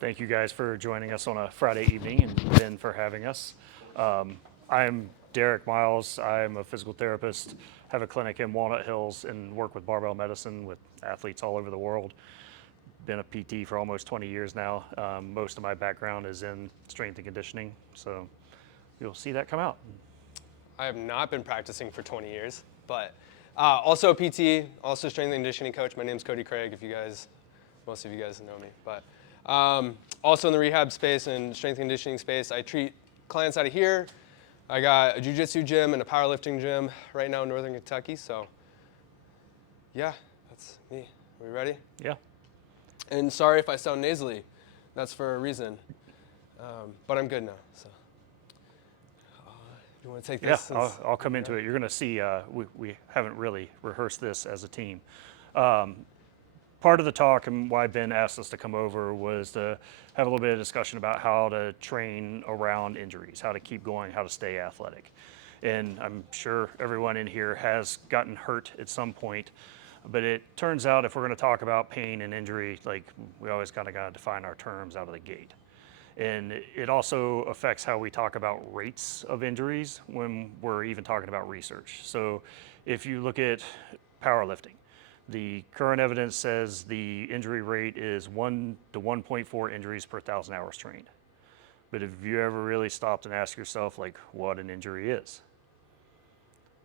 Thank you guys for joining us on a Friday evening and Ben for having us. I'm Derek Miles. I'm a physical therapist, have a clinic in Walnut Hills, and work with barbell medicine with athletes all over the world. Been a PT for almost 20 years now. Most of my background is in strength and conditioning, so you'll see that come out. I have not been practicing for 20 years, but also a PT, also strength and conditioning coach. My name's Cody Craig, most of you guys know me. But also in the rehab space and strength and conditioning space, I treat clients out of here. I got a jiu-jitsu gym and a powerlifting gym right now in Northern Kentucky. So yeah, that's me. Are we ready? Yeah. And sorry if I sound nasally. That's for a reason. But I'm good now. So you want to take this? Yeah, I'll come into it. You're going to see we haven't really rehearsed this as a team. Part of the talk and why Ben asked us to come over was to have a little bit of discussion about how to train around injuries, how to keep going, how to stay athletic. And I'm sure everyone in here has gotten hurt at some point, but it turns out if we're going to talk about pain and injury, like we always kind of got to define our terms out of the gate. And it also affects how we talk about rates of injuries when we're even talking about research. So if you look at powerlifting, the current evidence says the injury rate is 1 to 1.4 injuries per 1,000 hours trained. But have you ever really stopped and asked yourself like what an injury is?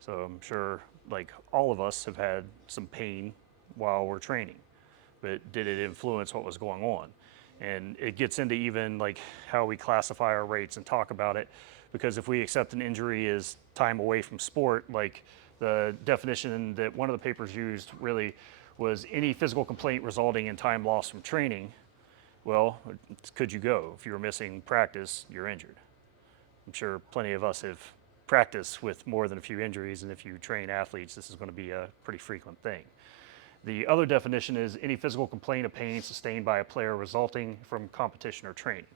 So I'm sure like all of us have had some pain while we're training, but did it influence what was going on? And it gets into even like how we classify our rates and talk about it, because if we accept an injury as time away from sport, like the definition that one of the papers used really was any physical complaint resulting in time lost from training. Well, could you go? If you were missing practice, you're injured. I'm sure plenty of us have practiced with more than a few injuries, and if you train athletes, this is going to be a pretty frequent thing. The other definition is any physical complaint of pain sustained by a player resulting from competition or training.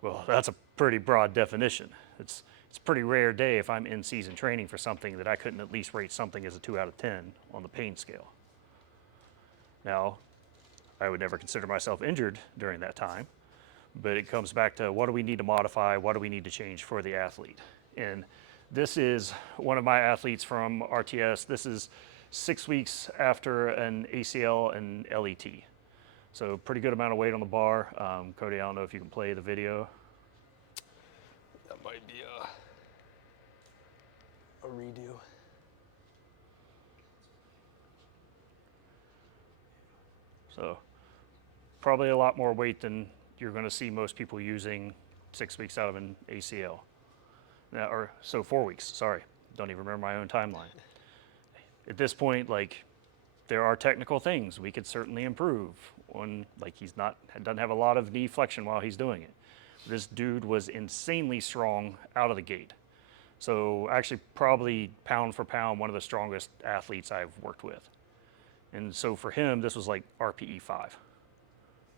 Well, that's a pretty broad definition. It's a pretty rare day if I'm in season training for something that I couldn't at least rate something as a 2 out of 10 on the pain scale. Now, I would never consider myself injured during that time, but it comes back to what do we need to modify, what do we need to change for the athlete? And this is one of my athletes from RTS. This is 6 weeks after an ACL and LET. So pretty good amount of weight on the bar. Cody, I don't know if you can play the video. That might be a redo. So probably a lot more weight than you're going to see most people using 6 weeks out of an ACL. Now, or so 4 weeks, sorry. Don't even remember my own timeline. At this point, like, there are technical things we could certainly improve on. Like, doesn't have a lot of knee flexion while he's doing it. This dude was insanely strong out of the gate. So actually probably pound for pound, one of the strongest athletes I've worked with. And so for him, this was like RPE 5.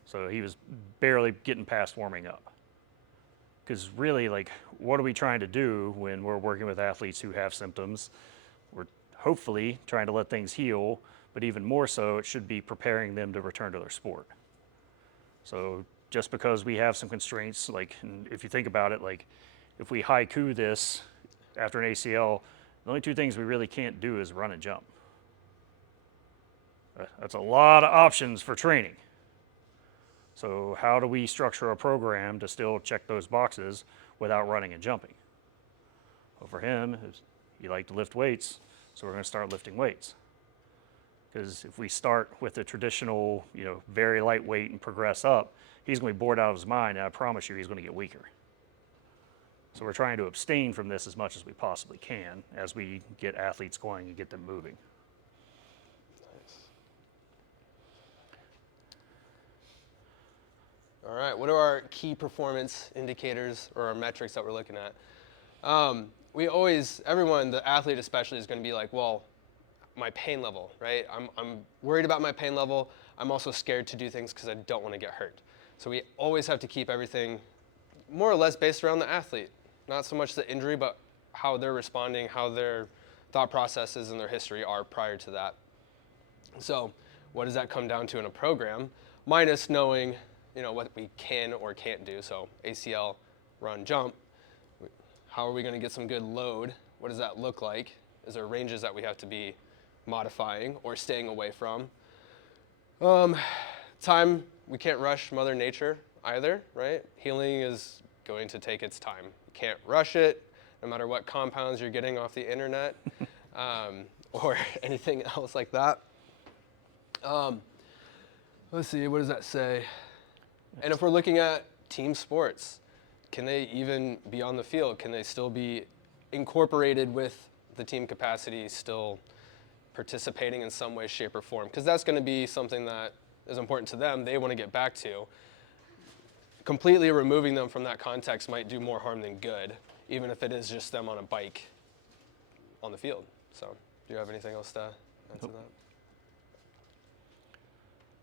So he was barely getting past warming up. Because really, like, what are we trying to do when we're working with athletes who have symptoms? We're hopefully trying to let things heal, but even more so, it should be preparing them to return to their sport. So just because we have some constraints, like, if you think about it, like, if we haiku this after an ACL, the only 2 things we really can't do is run and jump. That's a lot of options for training. So how do we structure a program to still check those boxes without running and jumping? Well, for him, he liked to lift weights, so we're going to start lifting weights. Because if we start with the traditional, very lightweight and progress up, he's going to be bored out of his mind, and I promise you he's going to get weaker. So we're trying to abstain from this as much as we possibly can as we get athletes going and get them moving. All right, what are our key performance indicators or our metrics that we're looking at? Everyone, the athlete especially, is going to be like, well, my pain level, right? I'm worried about my pain level. I'm also scared to do things because I don't want to get hurt. So we always have to keep everything more or less based around the athlete. Not so much the injury, but how they're responding, how their thought processes and their history are prior to that. So what does that come down to in a program? Minus knowing what we can or can't do. So ACL, run, jump. How are we going to get some good load? What does that look like? Is there ranges that we have to be modifying or staying away from? Time, we can't rush Mother Nature either, right? Healing is going to take its time. You can't rush it, no matter what compounds you're getting off the internet or anything else like that. Let's see, what does that say? And if we're looking at team sports, can they even be on the field? Can they still be incorporated with the team capacity, still participating in some way, shape, or form? Because that's going to be something that is important to them. They want to get back to. Completely removing them from that context might do more harm than good, even if it is just them on a bike on the field. So, do you have anything else to answer that?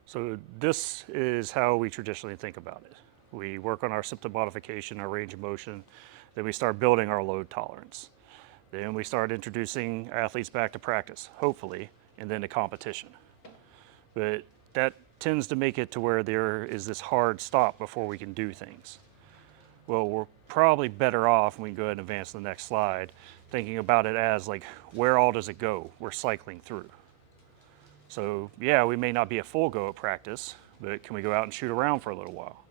So this is how we traditionally think about it. We work on our symptom modification, our range of motion, then we start building our load tolerance. Then we start introducing athletes back to practice, hopefully, and then to competition. But that tends to make it to where there is this hard stop before we can do things. Well, we're probably better off, when we go ahead and advance to the next slide, thinking about it as like, where all does it go? We're cycling through. So yeah, we may not be a full go at practice, but can we go out and shoot around for a little while?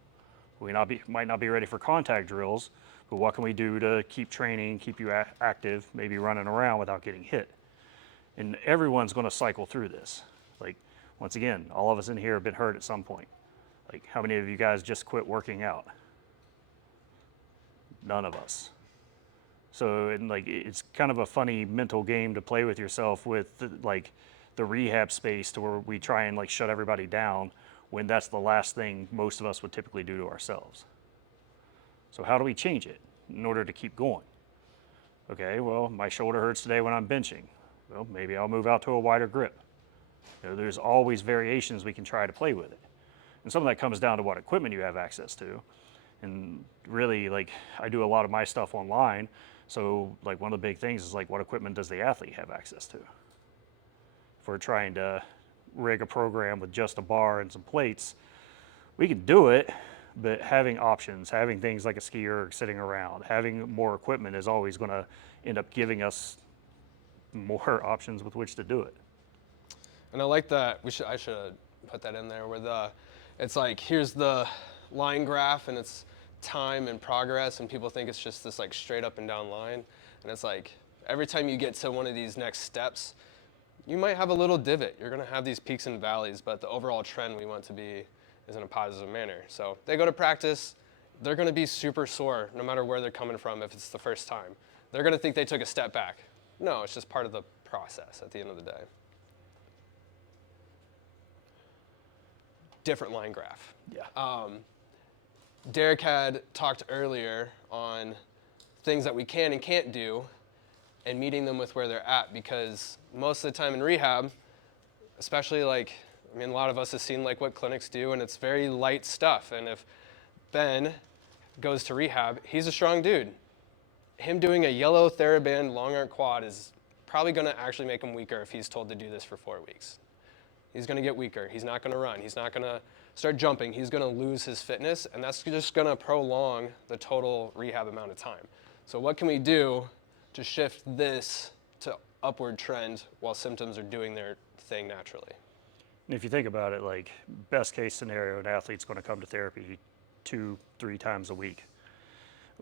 We might not be ready for contact drills, but what can we do to keep training, keep you active, maybe running around without getting hit? And everyone's going to cycle through this. Like, once again, all of us in here have been hurt at some point. Like, how many of you guys just quit working out? None of us. So, and like, it's kind of a funny mental game to play with yourself with, the rehab space, to where we try and like shut everybody down when that's the last thing most of us would typically do to ourselves. So how do we change it in order to keep going? Okay, well, my shoulder hurts today when I'm benching. Well, maybe I'll move out to a wider grip. There's always variations we can try to play with it. And some of that comes down to what equipment you have access to. And really, like, I do a lot of my stuff online. So like, one of the big things is like, what equipment does the athlete have access to? If we're trying to rig a program with just a bar and some plates, we can do it, but having options, having things like a ski erg sitting around, having more equipment is always going to end up giving us more options with which to do it. And I like that. I should put that in there where it's like, here's the line graph and it's time and progress, and people think it's just this like straight up and down line. And it's like, every time you get to one of these next steps, you might have a little divot. You're going to have these peaks and valleys, but the overall trend we want to be is in a positive manner. So they go to practice, they're going to be super sore no matter where they're coming from if it's the first time. They're going to think they took a step back. No, it's just part of the process at the end of the day. Different line graph. Yeah. Derek had talked earlier on things that we can and can't do and meeting them with where they're at, because most of the time in rehab, especially like, I mean, a lot of us have seen like what clinics do, and it's very light stuff. And if Ben goes to rehab, he's a strong dude. Him doing a yellow TheraBand long arm quad is probably going to actually make him weaker if he's told to do this for 4 weeks. He's going to get weaker. He's not going to run. He's not going to start jumping. He's going to lose his fitness, and that's just going to prolong the total rehab amount of time. So what can we do to shift this to upward trend while symptoms are doing their thing naturally? And if you think about it, like, best case scenario, an athlete's going to come to therapy 2-3 times a week.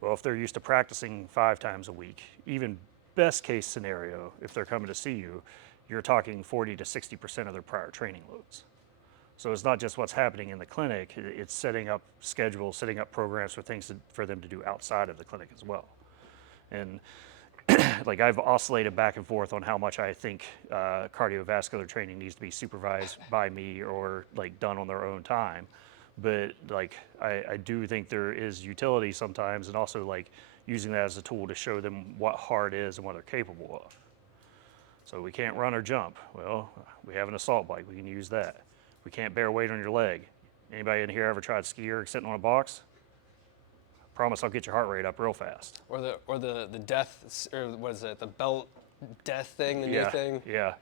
Well, if they're used to practicing 5 times a week, even best case scenario, if they're coming to see you, you're talking 40 to 60% of their prior training loads. So it's not just what's happening in the clinic, it's setting up schedules, setting up programs for things for them to do outside of the clinic as well. And like, I've oscillated back and forth on how much I think cardiovascular training needs to be supervised by me or like done on their own time. But like, I do think there is utility sometimes, and also like using that as a tool to show them what hard is and what they're capable of. So we can't run or jump. Well, we have an assault bike, we can use that. We can't bear weight on your leg. Anybody in here ever tried ski erg sitting on a box? Promise I'll get your heart rate up real fast. Or the death, or what is it, the belt death thing, the new thing? Yeah.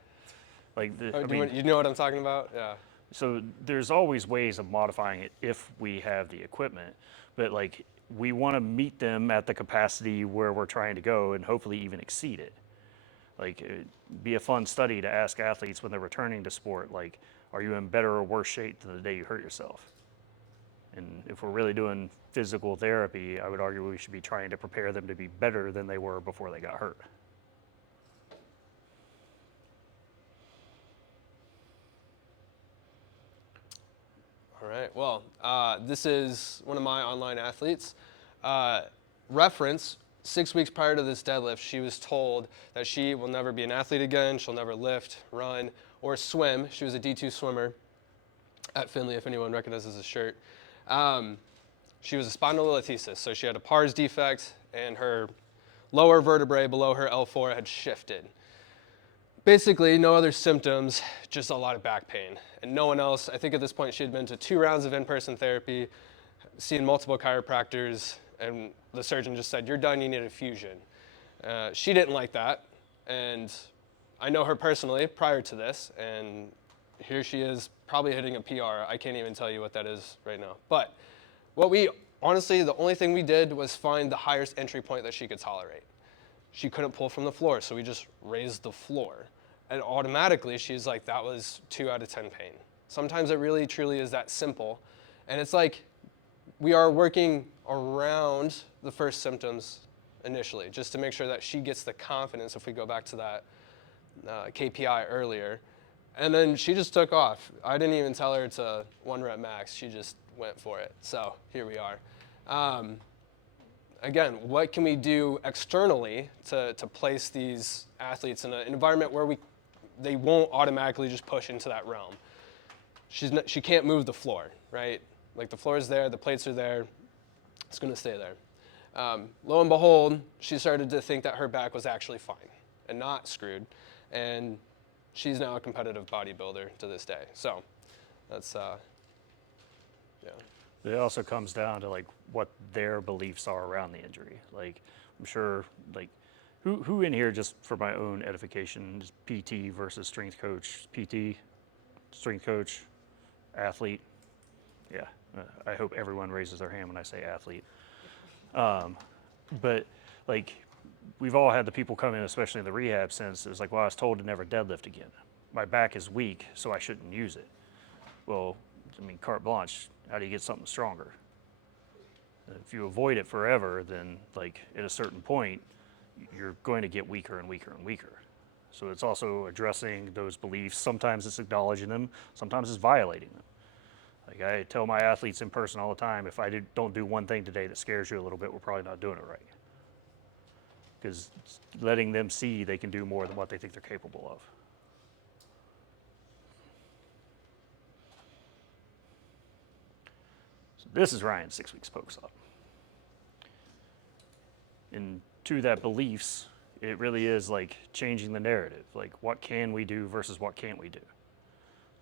Like, You know what I'm talking about? Yeah. So there's always ways of modifying it if we have the equipment, but like we want to meet them at the capacity where we're trying to go and hopefully even exceed it. Like it'd be a fun study to ask athletes when they're returning to sport, like, are you in better or worse shape than the day you hurt yourself? And if we're really doing physical therapy, I would argue we should be trying to prepare them to be better than they were before they got hurt. All right. Well, this is one of my online athletes. Reference, 6 weeks prior to this deadlift, she was told that she will never be an athlete again. She'll never lift, run, or swim. She was a D2 swimmer at Finley, if anyone recognizes the shirt. She was a spondylolisthesis, so she had a pars defect, and her lower vertebrae below her L4 had shifted. Basically, no other symptoms, just a lot of back pain. And no one else, I think at this point she had been to 2 rounds of in-person therapy, seen multiple chiropractors, and the surgeon just said, you're done, you need a fusion. She didn't like that, and I know her personally prior to this, and here she is probably hitting a PR. I can't even tell you what that is right now. But honestly, the only thing we did was find the highest entry point that she could tolerate. She couldn't pull from the floor, so we just raised the floor. And automatically, she's like, that was 2 out of 10 pain. Sometimes it really, truly is that simple. And it's like, we are working around the first symptoms initially, just to make sure that she gets the confidence, if we go back to that KPI earlier. And then she just took off. I didn't even tell her to 1 rep max. She just went for it. So here we are. Again, what can we do externally to place these athletes in an environment where they won't automatically just push into that realm? She can't move the floor, right? Like the floor is there, the plates are there, it's gonna stay there. Lo and behold, she started to think that her back was actually fine and not screwed. And she's now a competitive bodybuilder to this day. So that's, yeah. It also comes down to like what their beliefs are around the injury. Like I'm sure like who in here, just for my own edification, is PT versus strength coach? PT, strength coach, athlete. Yeah, I hope everyone raises their hand when I say athlete. But like we've all had the people come in, especially in the rehab sense. It was like, well, I was told to never deadlift again. My back is weak, so I shouldn't use it. Well, I mean, carte blanche. How do you get something stronger? If you avoid it forever, then like at a certain point, you're going to get weaker and weaker and weaker. So it's also addressing those beliefs. Sometimes it's acknowledging them. Sometimes it's violating them. Like I tell my athletes in person all the time, if I don't do one thing today that scares you a little bit, we're probably not doing it right. Because letting them see they can do more than what they think they're capable of. This is Ryan's 6 weeks post-op. And to that beliefs, it really is like changing the narrative. Like what can we do versus what can't we do?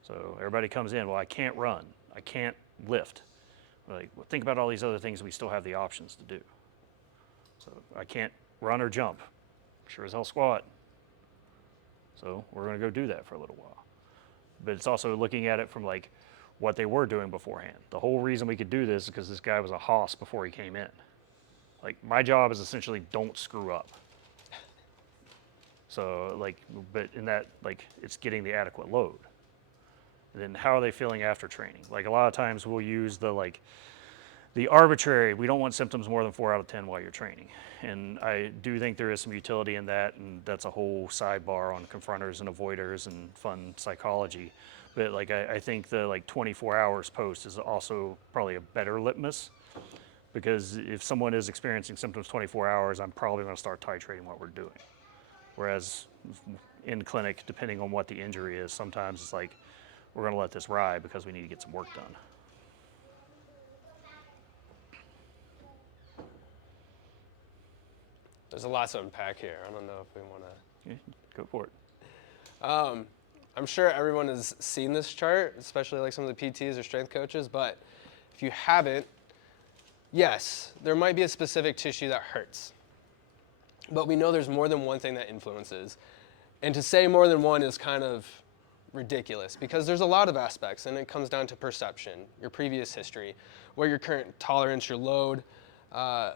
So everybody comes in, well, I can't run, I can't lift. We're like, well, think about all these other things we still have the options to do. So I can't run or jump, sure as hell squat. So we're gonna go do that for a little while. But it's also looking at it from like, what they were doing beforehand. The whole reason we could do this is because this guy was a hoss before he came in. Like my job is essentially don't screw up. So like, but in that, like it's getting the adequate load. And then how are they feeling after training? Like a lot of times we'll use the arbitrary, we don't want symptoms more than 4 out of 10 while you're training. And I do think there is some utility in that, and that's a whole sidebar on confronters and avoiders and fun psychology. But like I think the like 24 hours post is also probably a better litmus, because if someone is experiencing symptoms 24 hours, I'm probably going to start titrating what we're doing. Whereas in clinic, depending on what the injury is, sometimes it's like we're going to let this ride because we need to get some work done. There's a lot to unpack here. I don't know if we want to. Yeah, go for it. I'm sure everyone has seen this chart, especially like some of the PTs or strength coaches, but if you haven't, yes, there might be a specific tissue that hurts. But we know there's more than one thing that influences. And to say more than one is kind of ridiculous because there's a lot of aspects, and it comes down to perception, your previous history, what your current tolerance, your load,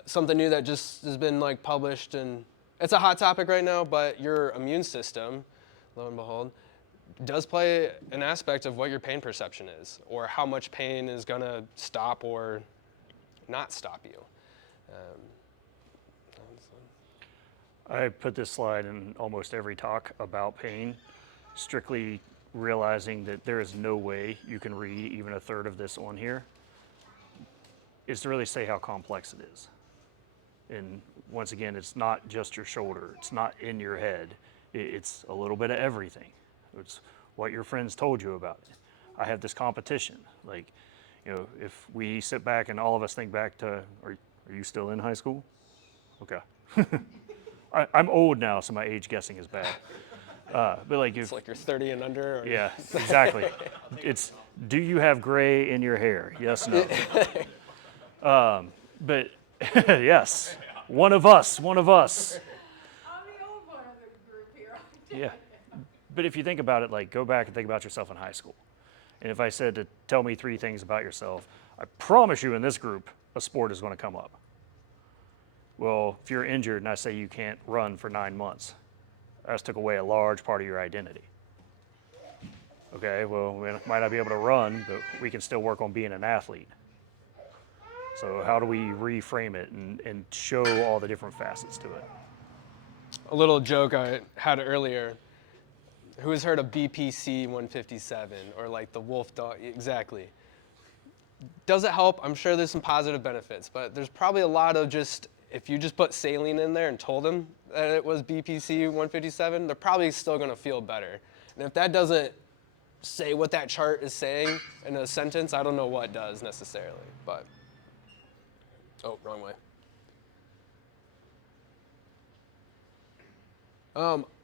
something new that just has been like published, and it's a hot topic right now, but your immune system, lo and behold, does play an aspect of what your pain perception is, or how much pain is gonna stop or not stop you. I put this slide in almost every talk about pain, strictly realizing that there is no way you can read even a third of this on here, is to really say how complex it is. And once again, it's not just your shoulder, it's not in your head, it's a little bit of everything. It's what your friends told you about it. I have this competition. Like, you know, if we sit back and all of us think back to, are you still in high school? Okay. I'm old now, so my age guessing is bad. But like, It's like you're 30 and under. Or... Yeah, exactly. It's, do you have gray in your hair? Yes, no. But yes, one of us. I'm the old one of the group here. Yeah. But if you think about it, like, go back and think about yourself in high school. And if I said to tell me 3 things about yourself, I promise you in this group, a sport is going to come up. Well, if you're injured and I say you can't run for 9 months, I just took away a large part of your identity. Okay, well, we might not be able to run, but we can still work on being an athlete. So how do we reframe it and show all the different facets to it? A little joke I had earlier. Who has heard of BPC 157 or like the wolf dog? Exactly. Does it help? I'm sure there's some positive benefits, but there's probably a lot of just, if you just put saline in there and told them that it was BPC 157, they're probably still going to feel better. And if that doesn't say what that chart is saying in a sentence, I don't know what does necessarily, but, oh, wrong way.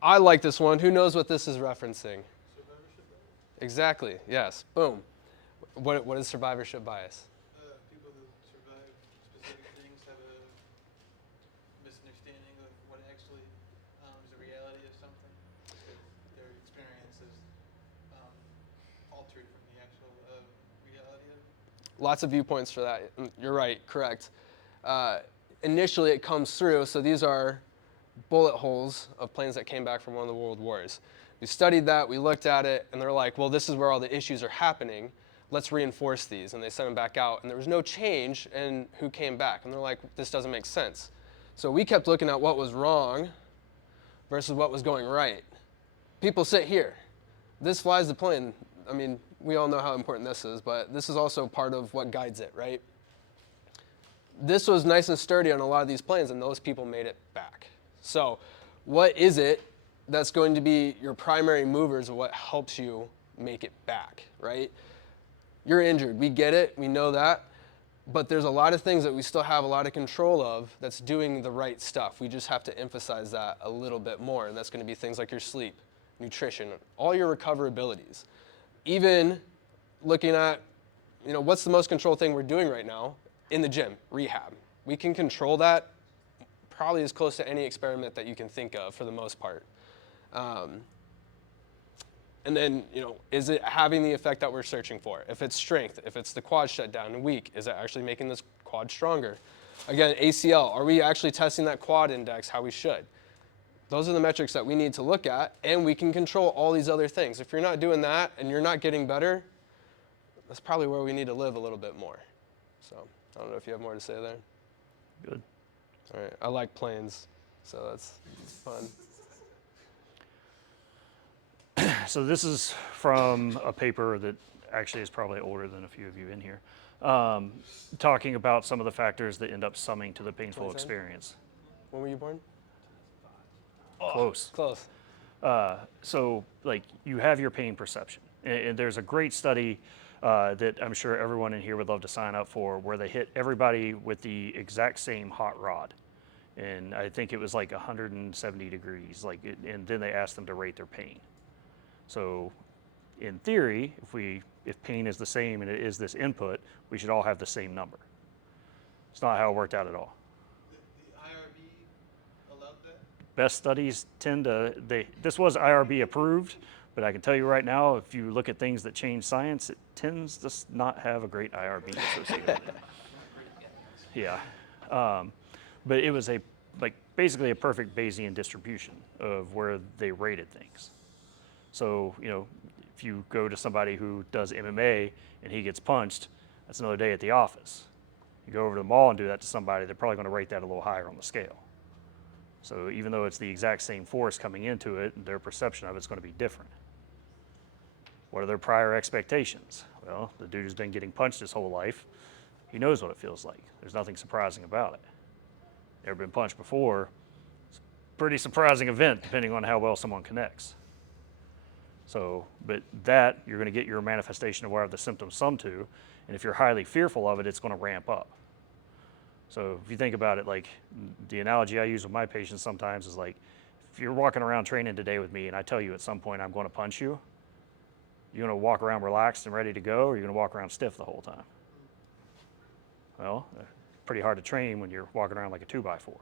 I like this one. Who knows what this is referencing? Survivorship bias? Exactly, yes, boom. What is survivorship bias? People who survive specific things have a misunderstanding of what actually is the reality of something. Their experience is altered from the actual reality of it. Lots of viewpoints for that. You're right, correct. Initially it comes through, so these are bullet holes of planes that came back from one of the world wars. We studied that, we looked at it, and they're like, well, this is where all the issues are happening. Let's reinforce these. And they sent them back out, and there was no change in who came back. And they're like, this doesn't make sense. So we kept looking at what was wrong versus what was going right. People sit here. This flies the plane. I mean, we all know how important this is, but this is also part of what guides it, right? This was nice and sturdy on a lot of these planes, and those people made it back. So what is it that's going to be your primary movers of what helps you make it back, right? You're injured. We get it. We know that. But there's a lot of things that we still have a lot of control of that's doing the right stuff. We just have to emphasize that a little bit more, and that's going to be things like your sleep, nutrition, all your recoverabilities. Even looking at, you know, what's the most controlled thing we're doing right now in the gym? Rehab. We can control that probably as close to any experiment that you can think of for the most part. And then, you know, is it having the effect that we're searching for? If it's strength, if it's the quad shut down and weak, is it actually making this quad stronger? Again, ACL, are we actually testing that quad index how we should? Those are the metrics that we need to look at, and we can control all these other things. If you're not doing that and you're not getting better, that's probably where we need to live a little bit more. So I don't know if you have more to say there. Good. All right, I like planes, so that's fun. So this is from a paper that actually is probably older than a few of you in here, talking about some of the factors that end up summing to the painful 27? experience. When were you born? Close. Close. So like you have your pain perception, and there's a great study that I'm sure everyone in here would love to sign up for, where they hit everybody with the exact same hot rod. And I think it was like 170 degrees, and then they asked them to rate their pain. So in theory, if pain is the same and it is this input, we should all have the same number. It's not how it worked out at all. The IRB allowed that? Best studies tend to, this was IRB approved, But I can tell you right now, if you look at things that change science, it tends to not have a great IRB associated with it. Yeah. But it was basically a perfect Bayesian distribution of where they rated things. So, if you go to somebody who does MMA and he gets punched, that's another day at the office. You go over to the mall and do that to somebody, they're probably going to rate that a little higher on the scale. So even though it's the exact same force coming into it, their perception of it's going to be different. What are their prior expectations? Well, the dude who's been getting punched his whole life, he knows what it feels like. There's nothing surprising about it. Ever been punched before? It's a pretty surprising event depending on how well someone connects. So, but that, you're going to get your manifestation of where the symptoms sum to, and if you're highly fearful of it, it's going to ramp up. So if you think about it, like the analogy I use with my patients sometimes is like, if you're walking around training today with me and I tell you at some point I'm going to punch you, you're going to walk around relaxed and ready to go, or you're going to walk around stiff the whole time? Well, pretty hard to train when you're walking around like a 2x4.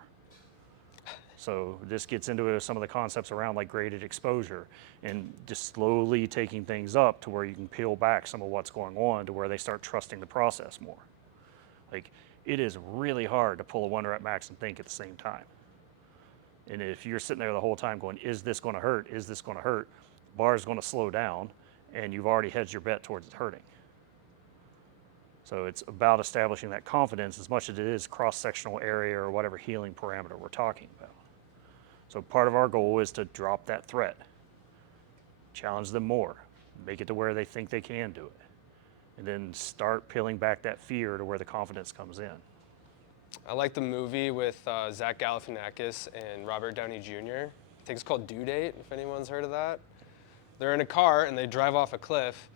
So this gets into some of the concepts around like graded exposure and just slowly taking things up to where you can peel back some of what's going on to where they start trusting the process more. Like, it is really hard to pull a 1 rep max and think at the same time. And if you're sitting there the whole time going, is this going to hurt? Is this going to hurt? Bar is going to slow down and you've already hedged your bet towards it hurting. So it's about establishing that confidence as much as it is cross-sectional area or whatever healing parameter we're talking about. So part of our goal is to drop that threat, challenge them more, make it to where they think they can do it, and then start peeling back that fear to where the confidence comes in. I like the movie with Zach Galifianakis and Robert Downey Jr. I think it's called Due Date, if anyone's heard of that. They're in a car and they drive off a cliff.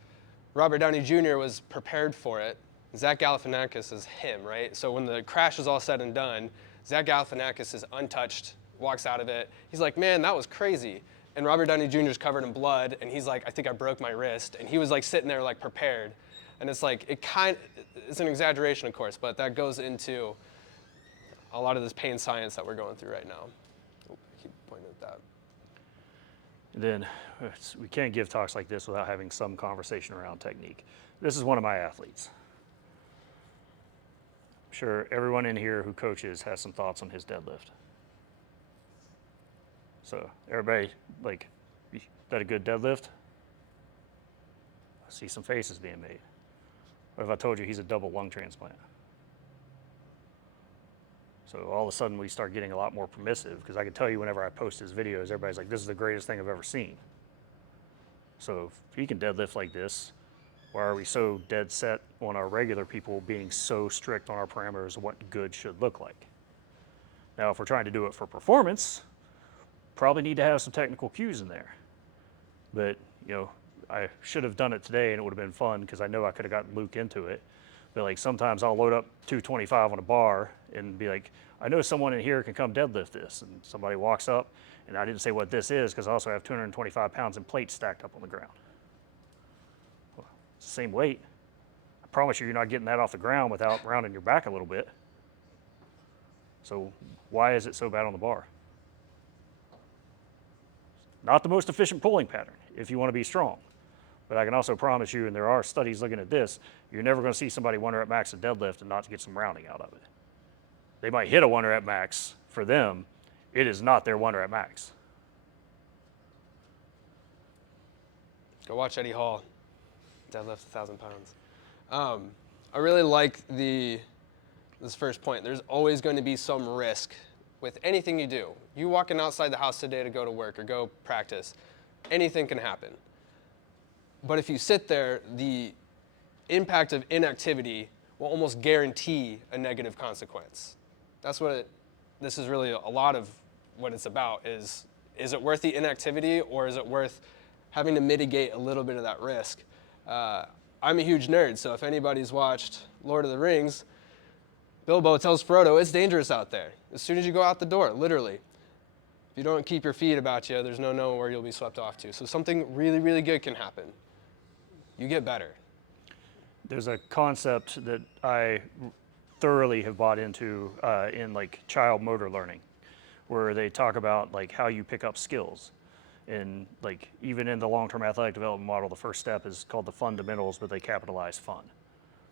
Robert Downey Jr. was prepared for it. Zach Galifianakis is him, right? So when the crash is all said and done, Zach Galifianakis is untouched, walks out of it. He's like, man, that was crazy. And Robert Downey Jr. is covered in blood, and he's like, I think I broke my wrist. And he was like sitting there like prepared. And it's like, it's an exaggeration, of course, but that goes into a lot of this pain science that we're going through right now. Oh, I keep pointing at that. And then we can't give talks like this without having some conversation around technique. This is one of my athletes. I'm sure everyone in here who coaches has some thoughts on his deadlift. So everybody, like, is that a good deadlift? I see some faces being made. What if I told you he's a double lung transplant? So all of a sudden we start getting a lot more permissive, because I can tell you whenever I post his videos, everybody's like, this is the greatest thing I've ever seen. So if he can deadlift like this, why are we so dead set on our regular people being so strict on our parameters of what good should look like? Now, if we're trying to do it for performance, probably need to have some technical cues in there. But, I should have done it today and it would have been fun because I know I could have gotten Luke into it. But like sometimes I'll load up 225 on a bar and be like, I know someone in here can come deadlift this. And somebody walks up, and I didn't say what this is because I also have 225 pounds in plates stacked up on the ground. Well, it's the same weight. I promise you're not getting that off the ground without rounding your back a little bit. So why is it so bad on the bar? Not the most efficient pulling pattern if you want to be strong. But I can also promise you, and there are studies looking at this, you're never going to see somebody 1 rep max a deadlift and not get some rounding out of it. They might hit a 1 rep max. For them, it is not their 1 rep max. Go watch Eddie Hall deadlift 1,000 pounds. I really like this first point. There's always going to be some risk with anything you do. You walking outside the house today to go to work or go practice, anything can happen. But if you sit there, the impact of inactivity will almost guarantee a negative consequence. That's what this is really a lot of what it's about is it worth the inactivity, or is it worth having to mitigate a little bit of that risk? I'm a huge nerd, so if anybody's watched Lord of the Rings, Bilbo tells Frodo, it's dangerous out there. As soon as you go out the door, literally. If you don't keep your feet about you, there's no knowing where you'll be swept off to. So something really, really good can happen. You get better. There's a concept that I thoroughly have bought into in like child motor learning, where they talk about like how you pick up skills. And like even in the long-term athletic development model, the first step is called the fundamentals, but they capitalize fun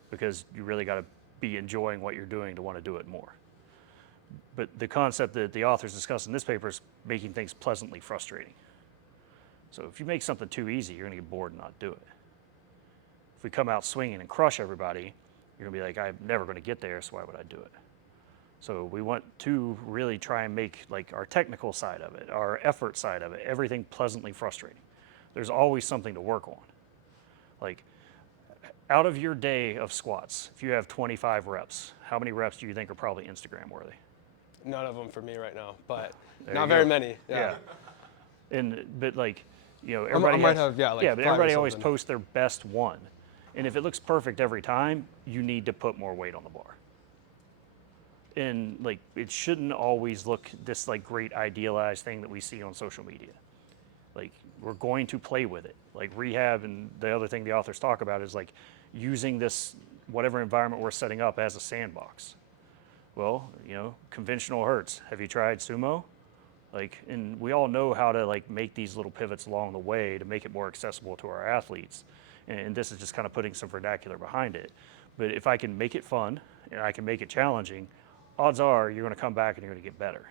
because you really got to be enjoying what you're doing to want to do it more. But the concept that the authors discuss in this paper is making things pleasantly frustrating. So if you make something too easy, you're going to get bored and not do it. If we come out swinging and crush everybody, you're going to be like, I'm never going to get there, so why would I do it? So we want to really try and make like our technical side of it, our effort side of it, everything pleasantly frustrating. There's always something to work on. Like out of your day of squats, if you have 25 reps, how many reps do you think are probably Instagram worthy? None of them for me right now, but There not you very go. many. Yeah. But like, you know, I everybody might has, have, yeah, like yeah, but 5 or everybody always something. posts their best one. And if it looks perfect every time, you need to put more weight on the bar. And like, it shouldn't always look this like great idealized thing that we see on social media. Like, we're going to play with it. Like rehab, and the other thing the authors talk about is like using this, whatever environment we're setting up, as a sandbox. Well, you know, conventional hurts. Have you tried sumo? Like, and we all know how to like make these little pivots along the way to make it more accessible to our athletes. And this is just kind of putting some vernacular behind it. But if I can make it fun and I can make it challenging, odds are you're going to come back and you're going to get better.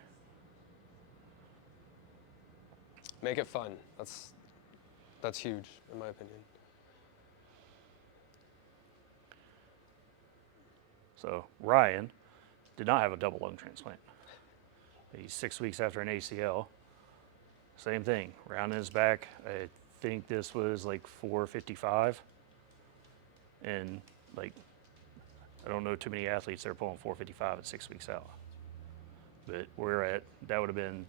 Make it fun. That's huge, in my opinion. So Ryan did not have a double lung transplant. He's 6 weeks after an ACL. Same thing, round in his back. I think this was like 455. And like, I don't know too many athletes that are pulling 455 at 6 weeks out. But that would have been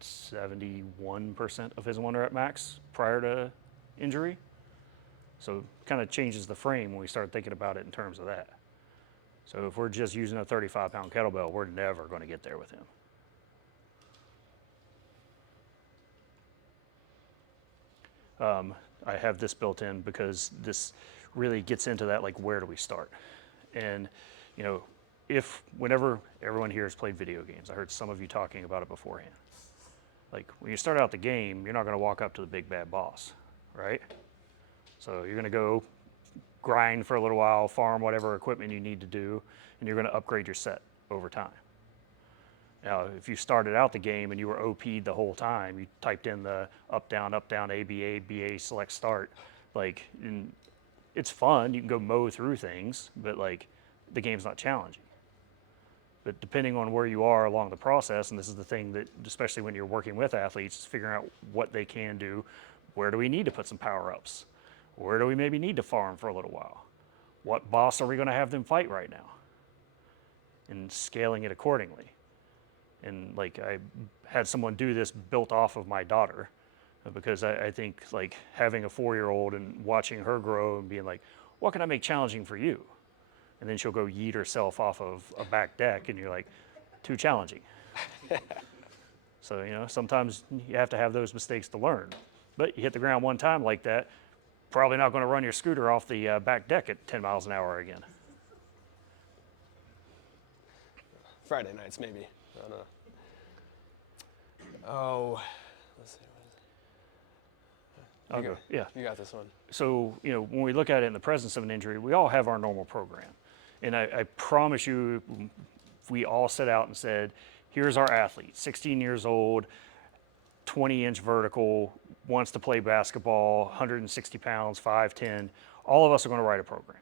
71% of his 1 rep max prior to injury. So it kind of changes the frame when we start thinking about it in terms of that. So if we're just using a 35-pound kettlebell, we're never going to get there with him. I have this built in because this really gets into that, like, where do we start? And, you know, whenever everyone here has played video games, I heard some of you talking about it beforehand. Like, when you start out the game, you're not going to walk up to the big bad boss, right? So you're going to go grind for a little while, farm whatever equipment you need to do, and you're going to upgrade your set over time. Now, if you started out the game and you were OP'd the whole time, you typed in the up, down, ABA, BA, select, start, like, and it's fun. You can go mow through things, but like, the game's not challenging. But depending on where you are along the process, and this is the thing that, especially when you're working with athletes, is figuring out what they can do. Where do we need to put some power ups? Where do we maybe need to farm for a little while? What boss are we going to have them fight right now? And scaling it accordingly. And like, I had someone do this built off of my daughter, because I think like having a 4-year-old and watching her grow and being like, what can I make challenging for you? And then she'll go yeet herself off of a back deck and you're like, too challenging. So, you know, sometimes you have to have those mistakes to learn. But you hit the ground one time like that, probably not going to run your scooter off the back deck at 10 miles an hour again. Friday nights, maybe. I don't know. Oh, let's see. I'll go. Yeah. You got this one. So, you know, when we look at it in the presence of an injury, we all have our normal program. And I promise you, if we all set out and said, here's our athlete, 16 years old, 20-inch vertical, wants to play basketball, 160 pounds, 5'10", all of us are going to write a program.